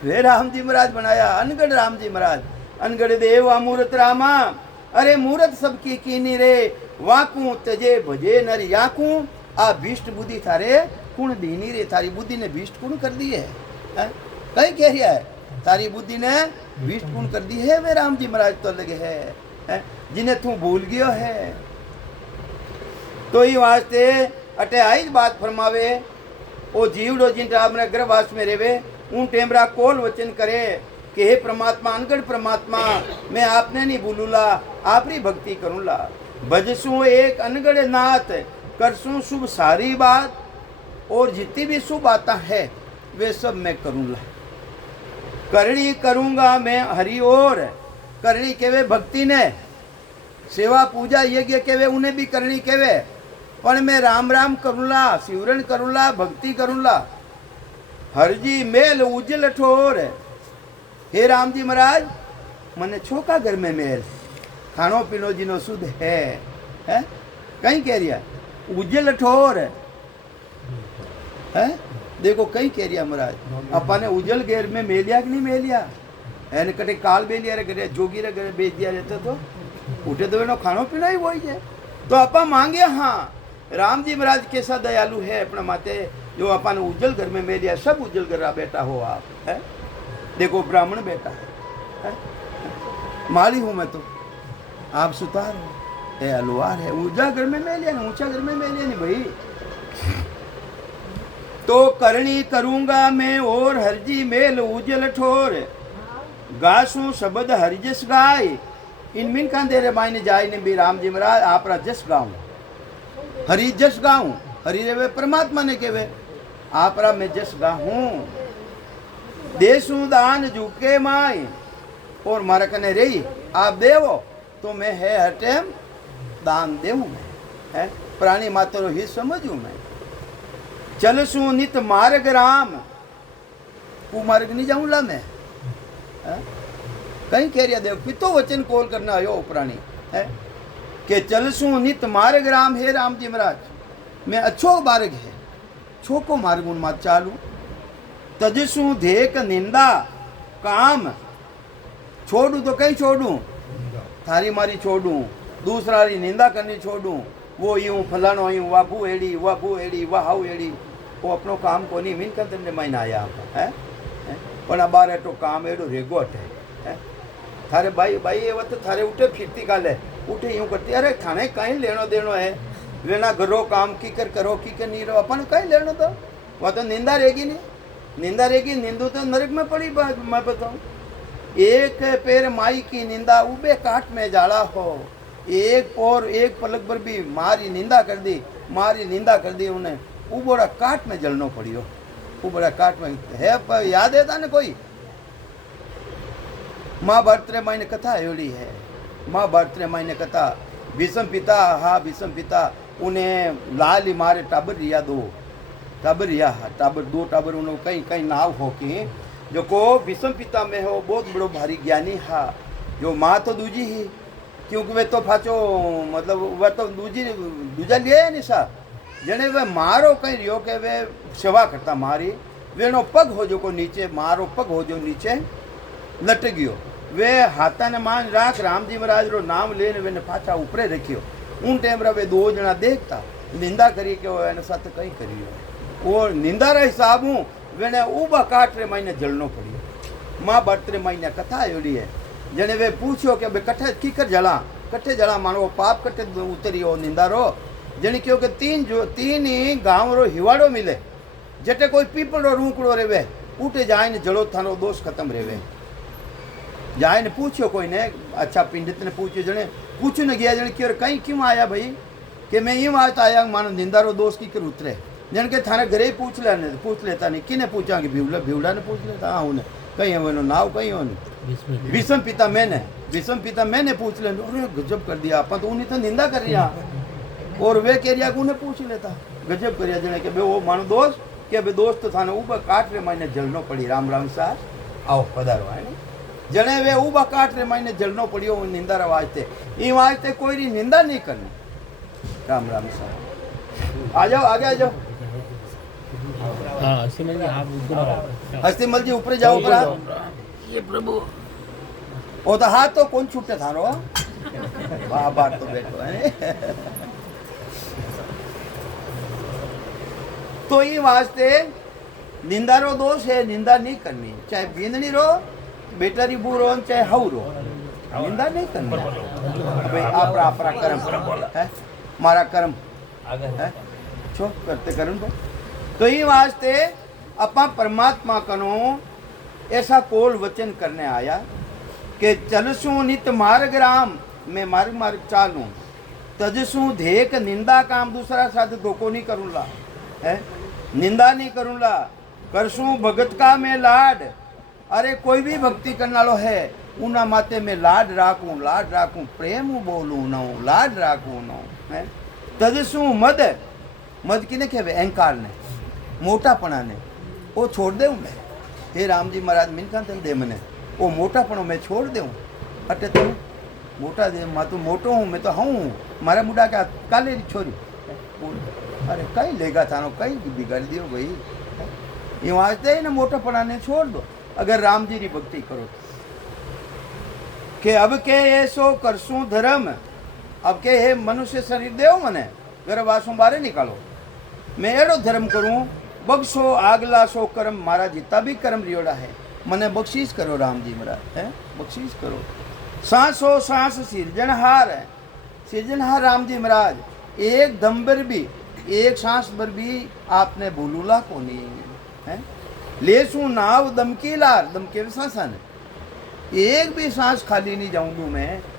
वे राम जी महाराज बनाया अनगढ़ राम जी महाराज अनगढ़ देव अमूर्त रामा अरे मूर्त सबकी कीनी रे वाकू तजे भजे नर याकू आ भीष्ट बुद्धि थारे कुण दीनी रे थारी बुद्धि ने भीष्ट कुण कर दी है कहीं कह रहा है तारी बुद्धि ने भीष्ट कुण कर दी है वे राम जी महाराज तो लगे है जिन्हें तू भूल गयो है तो ये वास्ते अटे आई बात फरमावे ओ जीवड़ो जिन आपने गर्भवास में रेवे उन टेमरा कोल वचन करे कि हे परमात्मा अनगढ़ परमात्मा मैं आपने नहीं भूलूला आपरी भक्ति करूँला भजसूं एक अनगढ़ नाथ करसूं शुभ सारी बात और जितनी भी शुभ आता है वे सब मैं करूँला करणी करूँगा मैं हरि और करणी केवे भक्ति ने सेवा पूजा यज्ञ केवे उन्हें भी करणी केवे पण मैं राम राम करूँला सिमरन करूँला भक्ति करूँला हरजी मेल उजल ठोर हे राम जी महाराज मने छोका घर में मेल खानो पीनो जिनो शुद्ध है कहीं कह रिया उजल ठोर है देखो कहीं कह रिया महाराज अपा ने उजल घेर में मेलिया कि नहीं मेलिया है कटे काल बेलिया रे करे जोगी रे घरे बेच दिया रहता तो उठे तो एनो खानो पीनो ही वही है तो अपा मांगे हाँ राम जी महाराज कैसा दयालु है अपने माते जो अपन उज्जल घर में मेलिया सब उज्जल घर बेटा हो आप है देखो ब्राह्मण बेटा है माली हूँ मैं तो आप सुतार है अलवार है ऊंचा घर में मेलिया नहीं ऊंचा घर में मेलिया नहीं भाई तो करणी करूंगा मैं और हरजी मेल उज्जल ठोर गासू शब्द हरिजस गाय इन मिन खान दे मायने जाय ने भी राम जी महाराज आप जस गाऊं हरि जस गाऊं हरि रे परमात्मा ने केवे आप मैं जस गाऊं देसू दान झुके माई और मारा कने रही आप देवो तो मैं है हर टाइम दान देऊं मैं है प्राणी मात्र ही समझू मैं चलसू नित मार्ग राम कुमार्ग नहीं जाऊंला मैं कहीं कह रिया देव कितो वचन कोल करना आयो प्राणी है कि चलसू नित मार्ग राम हे राम जी महाराज मैं अच्छो मार्ग है छोको मार्ग उन मात चालू तजसू धेक निंदा काम छोड़ू तो कहीं छोड़ू थारी मारी छोड़ू दूसरा री निंदा करनी छोड़ू वो यूं फलानो यूं वाबू एड़ी वाह हाउ एड़ी वो अपनो काम को नहीं मीन कर महीना आया है पण अबार तो काम एड़ो रेगोट है थारे भाई भाई ये वक्त थारे उठे फिरती काले उठे यूं करती अरे थाने कहीं लेनो देनो है लेना घरो काम की कर करो की कर नहीं रहो अपन कहीं लेनो तो वह तो निंदा रहेगी नहीं निंदा रहेगी निंदू तो नरक में पड़ी बात मैं बताऊँ एक पैर माई की निंदा उबे काट में जाला हो एक और एक पलक पर भी मारी निंदा कर दी उन्हें उबोड़ा काट में जलनो पड़ियो उबोड़ा काट में है पर याद है था ना कोई महाभारत रे मायने कथा एवड़ी है महाभारत रे मायने कथा भीष्म पिता उन्हें लाल ही मारे टाबर रिया दो टाबर या टाबर 2 टाबर उन्होंने कहीं कहीं नाव हो के जो को विषम पिता में हो बहुत बड़ो भारी ज्ञानी हा जो माँ तो दूजी ही क्योंकि वे तो फाचो मतलब वह तो दूजा लिया नहीं सा जने वे मारो कहीं रियो के वे सेवा करता मारी वेनो पग हो जो को नीचे मारो पग हो जो नीचे लट गयो वे हाथा ने मान राख राम जी महाराज रो नाम लेने वे पाछा ऊपरे रखियो उन टाइम वे 2 जना देखता निंदा करी के एने साथ कहीं करियो और निंदा रे हिसाब हूँ वेने उबा काट रे महीने जलनो पड़ियो माँ बर्तरे महीने कथा आयोड़ी है जने वे पूछो कि कट्ठे कीकर जला कट्ठे जला मानो पाप कट्ठे उतरियो निंदा रो जने क्यों के 3 ही गांव रो हिवाड़ो मिले जटे कोई पीपल रो रूकड़ो रेवे उठे जाए ने जड़ो थानो दोष खत्म रेवे जाए ने पूछो कोई ने अच्छा पंडित ने पूछो जने पूछो ने गया जने क्यों कहीं क्यों आया भाई कि मैं यूँ आज आया मानो निंदारो दोष की कर उतरे जन के थाने घरे पूछ लेता नहीं किने पूछा कि भीवड़ा ने पूछ लेता हाँ उन्हें कहीं वो नाव कहीं हो विषम पिता मैंने पूछ ले अरे गजब कर दिया अपन तो उन्हें तो निंदा कर रिया और वे कह रिया उन्हें पूछ लेता गजब करिया जने के वो मानो दोस्त के भाई दोस्त तो थाने ऊबर काट रे महीने जलनो पड़ी राम राम साहब आओ पधारो है जने वे ऊबा काट रे महीने जलनो पड़ियो निंदा रा वास्ते ई वास्ते कोई री निंदा नहीं करनी राम राम साहब आ जाओ आगे आ जाओ हस्तीमल जी ऊपर जाओ ऊपर ये प्रभु ओ तो हाथ तो कौन छूटे थारो वाह बात तो बैठो है तो ये वास्ते निंदा रो दोष है निंदा नहीं करनी चाहे बींदनी रो बेटा री बू रो चाहे हाउ रो निंदा नहीं करनी भाई आपरा कर्म है मारा कर्म है छो करते कर्म तो ये वास्ते अपा परमात्मा कनो ऐसा कोल वचन करने आया कि चलसू नित मार्ग राम मैं मार्ग चालूं तजसू धेक निंदा काम दूसरा साथ धोखो नहीं करूँगा है निंदा नहीं करूँगा करसूं भगत का मैं लाड अरे कोई भी भक्ति करने वालों है उना माते में लाड राखूं प्रेम बोलूं न लाड राखूं न है तजसू मद किने कहवे अहंकार ने मोटापना ने वो छोड़ दे मैं हे राम जी महाराज मिनका दे मने वो मोटापनो मैं छोड़ दूँ अटे तो मोटा दे मैं तो मोटो हूँ मैं तो हूँ मारा मुडा क्या काले छोरी अरे कहीं लेगा थानो कहीं बिगाड़ दियो भाई ये वास्ते ना मोटापना ने छोड़ दो अगर राम जी की भक्ति करो के अब के ऐसो करसूं धर्म अब के हे मनुष्य शरीर देव मने गर्भवासों बारे निकालो मैं एड़ो धर्म करूं बख्शो आगला सो कर्म मारा जितना भी कर्म रियोड़ा है मने बख्शीश करो राम जी महाराज है बख्शीश करो सांसो सांस सिरजनहार है सिरजनहार राम जी महाराज एक दम भर भी एक सांस भर भी आपने भूलूला को नहीं है लेसू नाव दमकी लार दमके सांसन एक भी सांस खाली नहीं जाऊंगी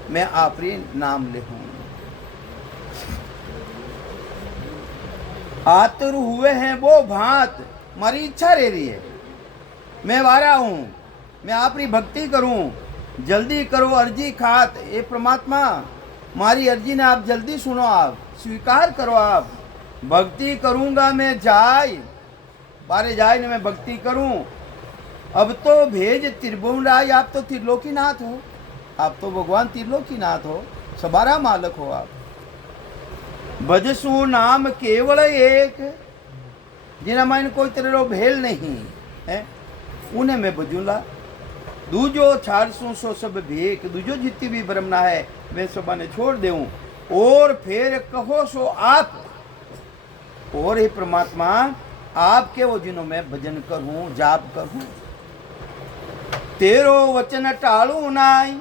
मैं आप ही नाम ले हूं आतुर हुए हैं वो भांत मारी इच्छा रह रही है मैं वारा हूं मैं आप ही भक्ति करूं जल्दी करो अर्जी खात ये परमात्मा मारी अर्जी ने आप जल्दी सुनो आप स्वीकार करो आप भक्ति करूंगा मैं जाय बारे जाय ने मैं भक्ति करूं अब तो भेज त्रिभुवन राय आप तो त्रिलोकीनाथ हो आप तो भगवान त्रिलोकीनाथ हो सबारा मालक हो आप भजसु नाम केवल एक जिना माइन कोई तेरे भेल नहीं है उन्हें मैं भजूंगा दूजो छाड़सू सो सब भेक दूजो जितनी भी ब्रह्मना है मैं सब ने छोड़ दूं और फिर कहो सो आप और ही परमात्मा आपके वो जिन्हों मैं भजन करूं जाप करूं तेरो वचन टालू नाई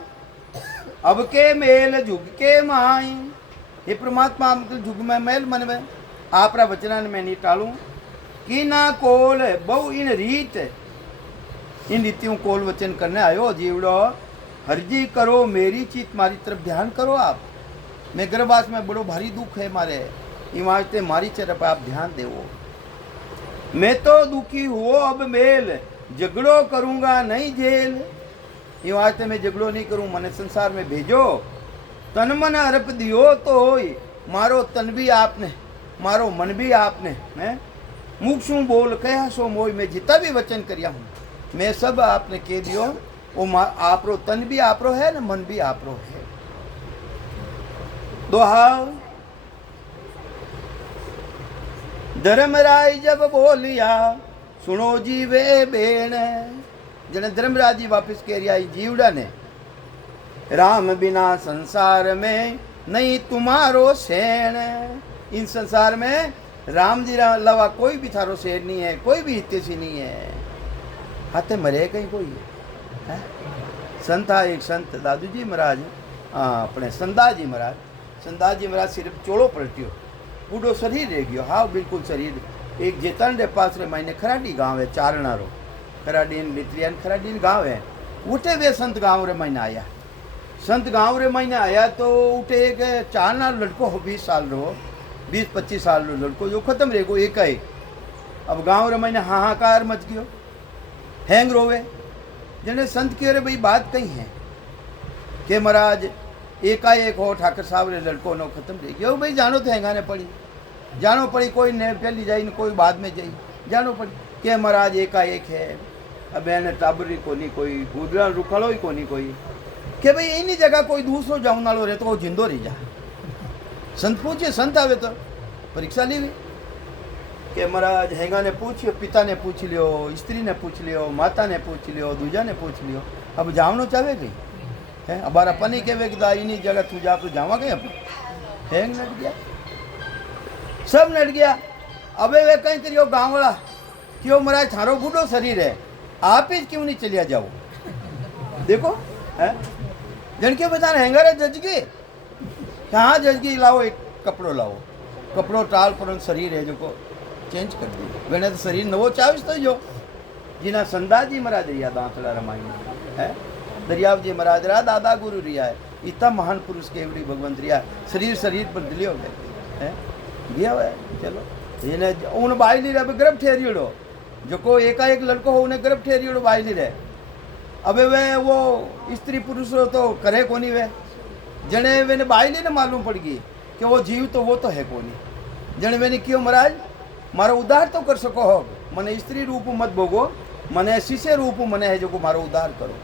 अब के मेल झुग के माई हे परमात्मा झुग में मेल मन में आपरा वचन में नहीं टालू कि ना कोल बहु इन रीत इन रीतियों कोल वचन करने आयो जीवड़ो हरजी करो मेरी चीत मारी तरफ ध्यान करो आप मैं गर्भवास में बड़ो भारी दुख है मारे इमारते मारी तरफ आप ध्यान देवो मैं तो दुखी हुओ अब मेल झगड़ो करूंगा नहीं जेल ये वास्ते मैं झगड़ो नहीं करूं मने संसार में भेजो तन मन अर्प दियो तो होई मारो तन भी आपने मारो मन भी आपने है मुख शू बोल कया सो मोय, मैं जितना भी वचन करिया हूँ मैं सब आपने कह दियो। वो आपरो तन भी आपरो है न मन भी आपरो है। दोहा धर्मराय जब बोलिया सुनो जीवे बेण, जने धर्मराज जी वापिस कह रिया जीवड़ा ने, राम बिना संसार में नहीं तुम्हारो सेण। इन संसार में राम जी अलावा कोई भी थारो शेर नहीं है, कोई भी हितेशी नहीं है। हाथे मरे कहीं कोई है? संत था एक संत दादू जी महाराज, अपने संदास जी महाराज, संदास जी महाराज सिर्फ चोड़ो पलटियो, बूढ़ो शरीर रह गयो, हाँ बिल्कुल शरीर। एक जेतन रे पास रे मायने खराडी गांव है, चारणारो खराडीन लितरियन खराडीन गांव है। उठे वे संत गांव रे महीने आया, संत गांव रे महीने आया तो उठे एक चारना लड़को हो 20 साल रो, 20-25 साल रो लड़को जो खत्म रह गो एक ही। अब गांव रे महीने हाहाकार मच गयो, हैंग रोवे। जने संत कह रहे भाई बात कहीं है कि महाराज एकाएक हो ठाकर साहब रे लड़को नो खत्म रह गयो। भाई जानो तो हैंगा ने पड़ी, जानो पड़ी, कोई ने पहली जाई कोई बाद में जाई, जानो पड़ी के महाराज एकाएक है। अब एने टाबरी कोनी कोई गुजरा रुखड़ो ही कोनी कोई के भाई इन्हीं जगह कोई दूसरो जाऊन नालो रहे तो वो जिंदो रही जा। संत पूछे, संत आवे तो परीक्षा ली के महाराज हैंगा ने पूछियो, पिता ने पूछ लियो, स्त्री ने पूछ लियो, माता ने पूछ लियो, दूजा ने पूछ लियो, अब जावनो चाहे गई है। अब अपन ही कहे कि इन्हीं जगह तू जा तो जावा गए अपन, हैंग नट गया, सब नट गया। अबे वे कहीं करियो गाँव वाला क्यों महाराज थारो बूढ़ो शरीर है, आप ही क्यों नहीं चलिया जाओ। देखो है जन के बता हैंगर है जजगी, कहाँ जजगी लाओ, एक कपड़ो लाओ, कपड़ो टाल पर शरीर है जो को चेंज कर दी। मैंने तो शरीर नवो चावीस तो जो जिना संदास जी महाराज रिया दांतड़ा रामायण है, दरियाव जी महाराज रहा दादा गुरु रिया है, इतना महान पुरुष केवड़ी भगवंत रिया, शरीर शरीर पर दिलियो गए है गया है। चलो इन्हें उन बाइली रहे गर्भ ठहरियोड़ो, जो को एकाएक लड़को हो उन्हें गर्भ ठहरियोड़ो बाइली रहे। अबे वे वो स्त्री पुरुष तो करे कोनी वे, जने वे ने बाइली ने मालूम पड़ गई कि वो जीव तो वो तो है कोनी। जने वे ने क्यों महाराज मारो उद्धार तो कर सको हो, मने स्त्री रूप मत भोगो, मने शीशे रूप मने है जो को मारो उद्धार करो।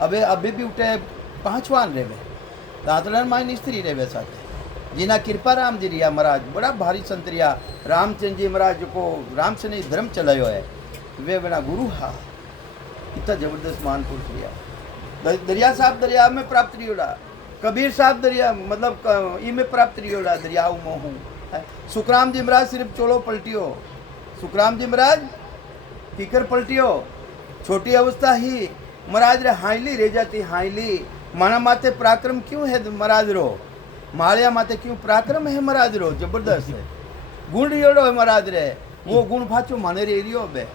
अबे अभी भी उठे पांचवान रेवे, दांतलन माइन स्त्री रेवे साथे, जिना कृपा राम जी रिया महाराज बड़ा भारी संत रिया, रामचंद्र जी महाराज जो को रामचंद्र ने धर्म चलायो है, वे बना गुरु हा, इतना जबरदस्त महान पुरुष रिया। दरिया साहब दरिया में प्राप्त रियोड़ा, कबीर साहब दरिया मतलब ई में प्राप्त रियोड़ा, दरियाऊ मोहू। सुखराम जी महाराज सिर्फ चोलो पलटियो, सुखराम जी महाराज कीकर पलटियो, छोटी अवस्था ही महाराज रे हाईली रह जाती, हाईली माना माते पराक्रम क्यों है महाराज रो, मालिया माते क्यों पराक्रम है महाराज रो, जबरदस्त है गुण रियोड़ो है महाराज रे, वो गुण फाचो माने रे रियो बे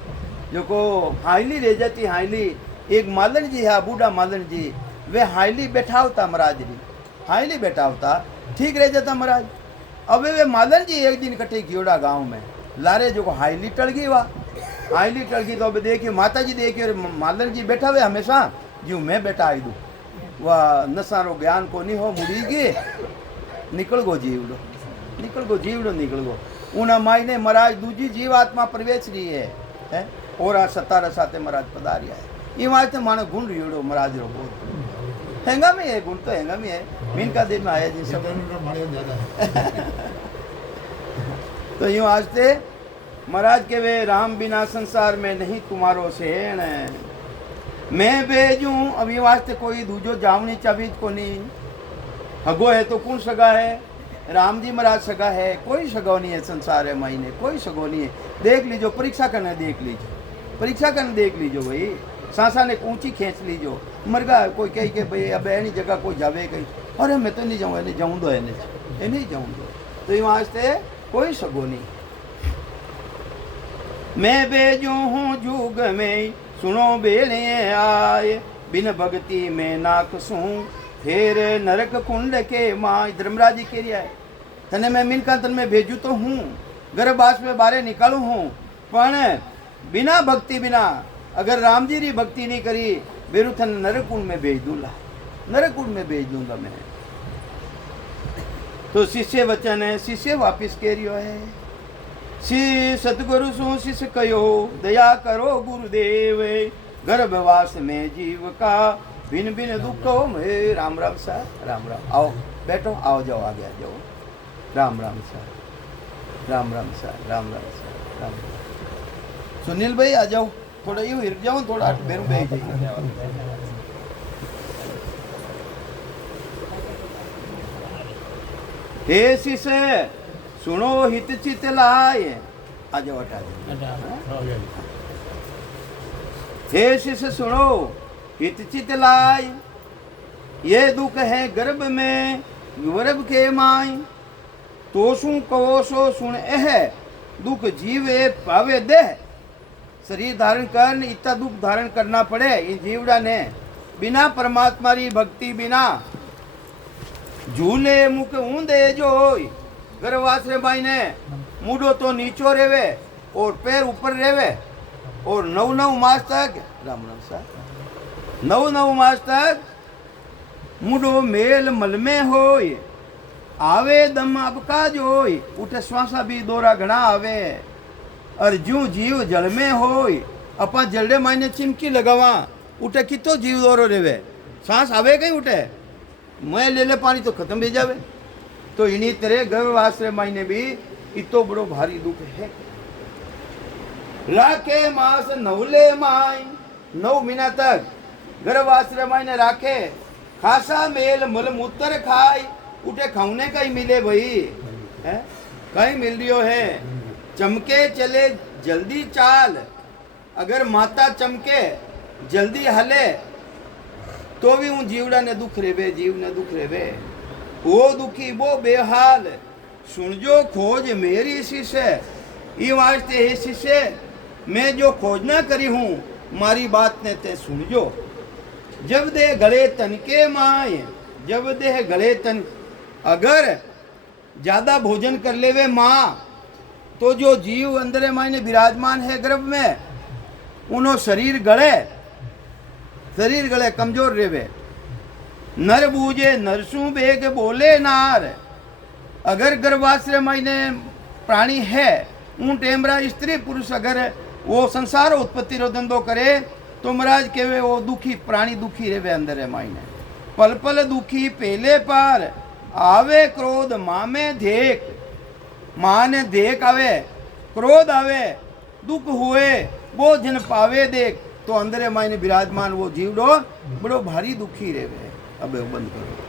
जो को हाईली रह जाती, हाईली। एक मालन जी है बूढ़ा मालन जी, वे हाईली बैठावता महाराज री, हाईली बैठावता ठीक रह जाता महाराज। अब वे मालन जी एक दिन कटे गियोड़ा गांव में लारे जो को हाईली टल गई, वाह हाईली टल गई। तो अब देखिए माता जी देखिए मालन जी बैठा हुए हमेशा जो मैं बैठा आई दूँ, वह नशारो ज्ञान को नहीं हो मुड़ी गे निकल गो जीवड़ो, निकल गो जीवड़ो, निकल गो उन मायने महाराज दूजी जीव आत्मा प्रवेश रही है और आ सतारा साथे महाराज पधारिया है। ये वास्ते मानो गुण रियोड़ो महाराज रो बहुत हैंगा में है, गुण तो हैंगा में है, मीन का दिन में आया जी सब तो यूँ आजते महाराज के वे राम बिना संसार में नहीं तुम्हारो सेण, मैं भेजूं अभी वास्ते कोई दूजो जावनी चाबीज को नहीं, हगो है तो कौन सगा है, राम जी महाराज सगा है, कोई सगो नहीं है संसार है महीने, कोई सगो नहीं है। देख लीजो परीक्षा करने, देख लीजिए परीक्षा करने, देख लीजो भाई सांसा ने ऊंची खींच लीजो, मरगा कोई कही के भाई अब ऐनी जगह कोई जावे कहीं, अरे मैं तो नहीं जाऊँ, जाऊँ दो ये नहीं जाऊँ दो, तो ये वास्ते कोई सगो नहीं। मैं भेजू हूँ जुग में सुनो बेले आए, बिन भक्ति में नाकसूं फिर नरक कुंड के माँ। धर्मराज जी कह रहा है तने मैं मिनका तन में भेजू तो हूँ, गर्भवास में बारे निकालू हूँ, पर बिना भक्ति बिना अगर राम जी री भक्ति नहीं करी बेरू थन नरक कुंड में भेज दूंगा, नरक कुंड में भेज दूंगा मैं। तो शिष्य वचन है, शिष्य वापिस कह रियो है, श्री सतगुरु सो शिष कयो दया करो गुरुदेव गर्भवास में जीव का भिन्न भिन्न दुखों में। राम राम सर, राम राम। आओ बैठो, आओ जाओ, आगे आ जाओ। Ram Ram sir, Ram Ram sir, Ram Ram sir, Ram Ram. Sunil भाई आ जाओ, थोड़ा यूं हिर जाओ, थोड़ा बेरू बैठ जाइए। हे शिष्य सुनो हित चित लाय, आ जाओ, हटा जाओ। हे शिष्य सुनो हित चित लाय, ये दुख है गर्भ में गर्भ के माय। तो शू कहो सो सुन एह दुख जीवे पावे देह। शरीर धारण कर इतना दुख धारण करना पड़े इन जीवड़ा ने, बिना परमात्मा री भक्ति बिना। झूले मुख ऊंधे जोई, गर्भवास भाई ने मुंडो तो नीचो रेवे और पैर ऊपर रेवे, और 9 मास तक, राम राम साहब, 9 मास तक मुंडो मेल मल में होय। आवे दम अबका जोई, उठे श्वासा भी दौरा घना आवे। और ज्यों जीव जल में होय, अपा जलडे मायने चिमकी लगावा, उठे कितो जीव दौरो रेवे, सांस आवे कहीं उठे, मैं ले ले पानी तो खत्म भी जावे। तो इन्हीं तरह गर्भवास मायने भी इतो बड़ो भारी दुख है। राखे मास नवले माय, 9 महीना तक गर्भवास मायने राखे। खासा मेल मल मूत्र खाई, उठे खाने का ही मिले भाई है, कहीं मिल रियो है। चमके चले जल्दी चाल, अगर माता चमके जल्दी हले तो भी उन जीवड़ा ने दुख रेवे, जीव ने दुख रेवे। वो दुखी वो बेहाल, सुन जो खोज मेरी शिष्य। ये वास्ते हे शिष्य मैं जो खोजना करी हूँ, मारी बात ने ते सुन जो। जब दे गले तन के माय, जब दे गले तन, अगर ज्यादा भोजन कर लेवे माँ, तो जो जीव अंदर मायने विराजमान है गर्भ में, उनो शरीर गले कमजोर रेवे। नर बूझे नरसू बेग बोले नार, अगर गर्भाश्रय मायने प्राणी है, उन टेमरा स्त्री पुरुष अगर वो संसार उत्पत्ति रो धंधो करे, तो महाराज केवे वो दुखी प्राणी दुखी रेवे अंदर मायने। पल पल दुखी पहले पार, आवे क्रोध माँ में देख। माँ ने देख आवे, क्रोध आवे, दुख हुए वो जन पावे देख। तो अंदर मायने विराजमान वो जीवड़ो बड़ो भारी दुखी रेवे। अब बंद करो।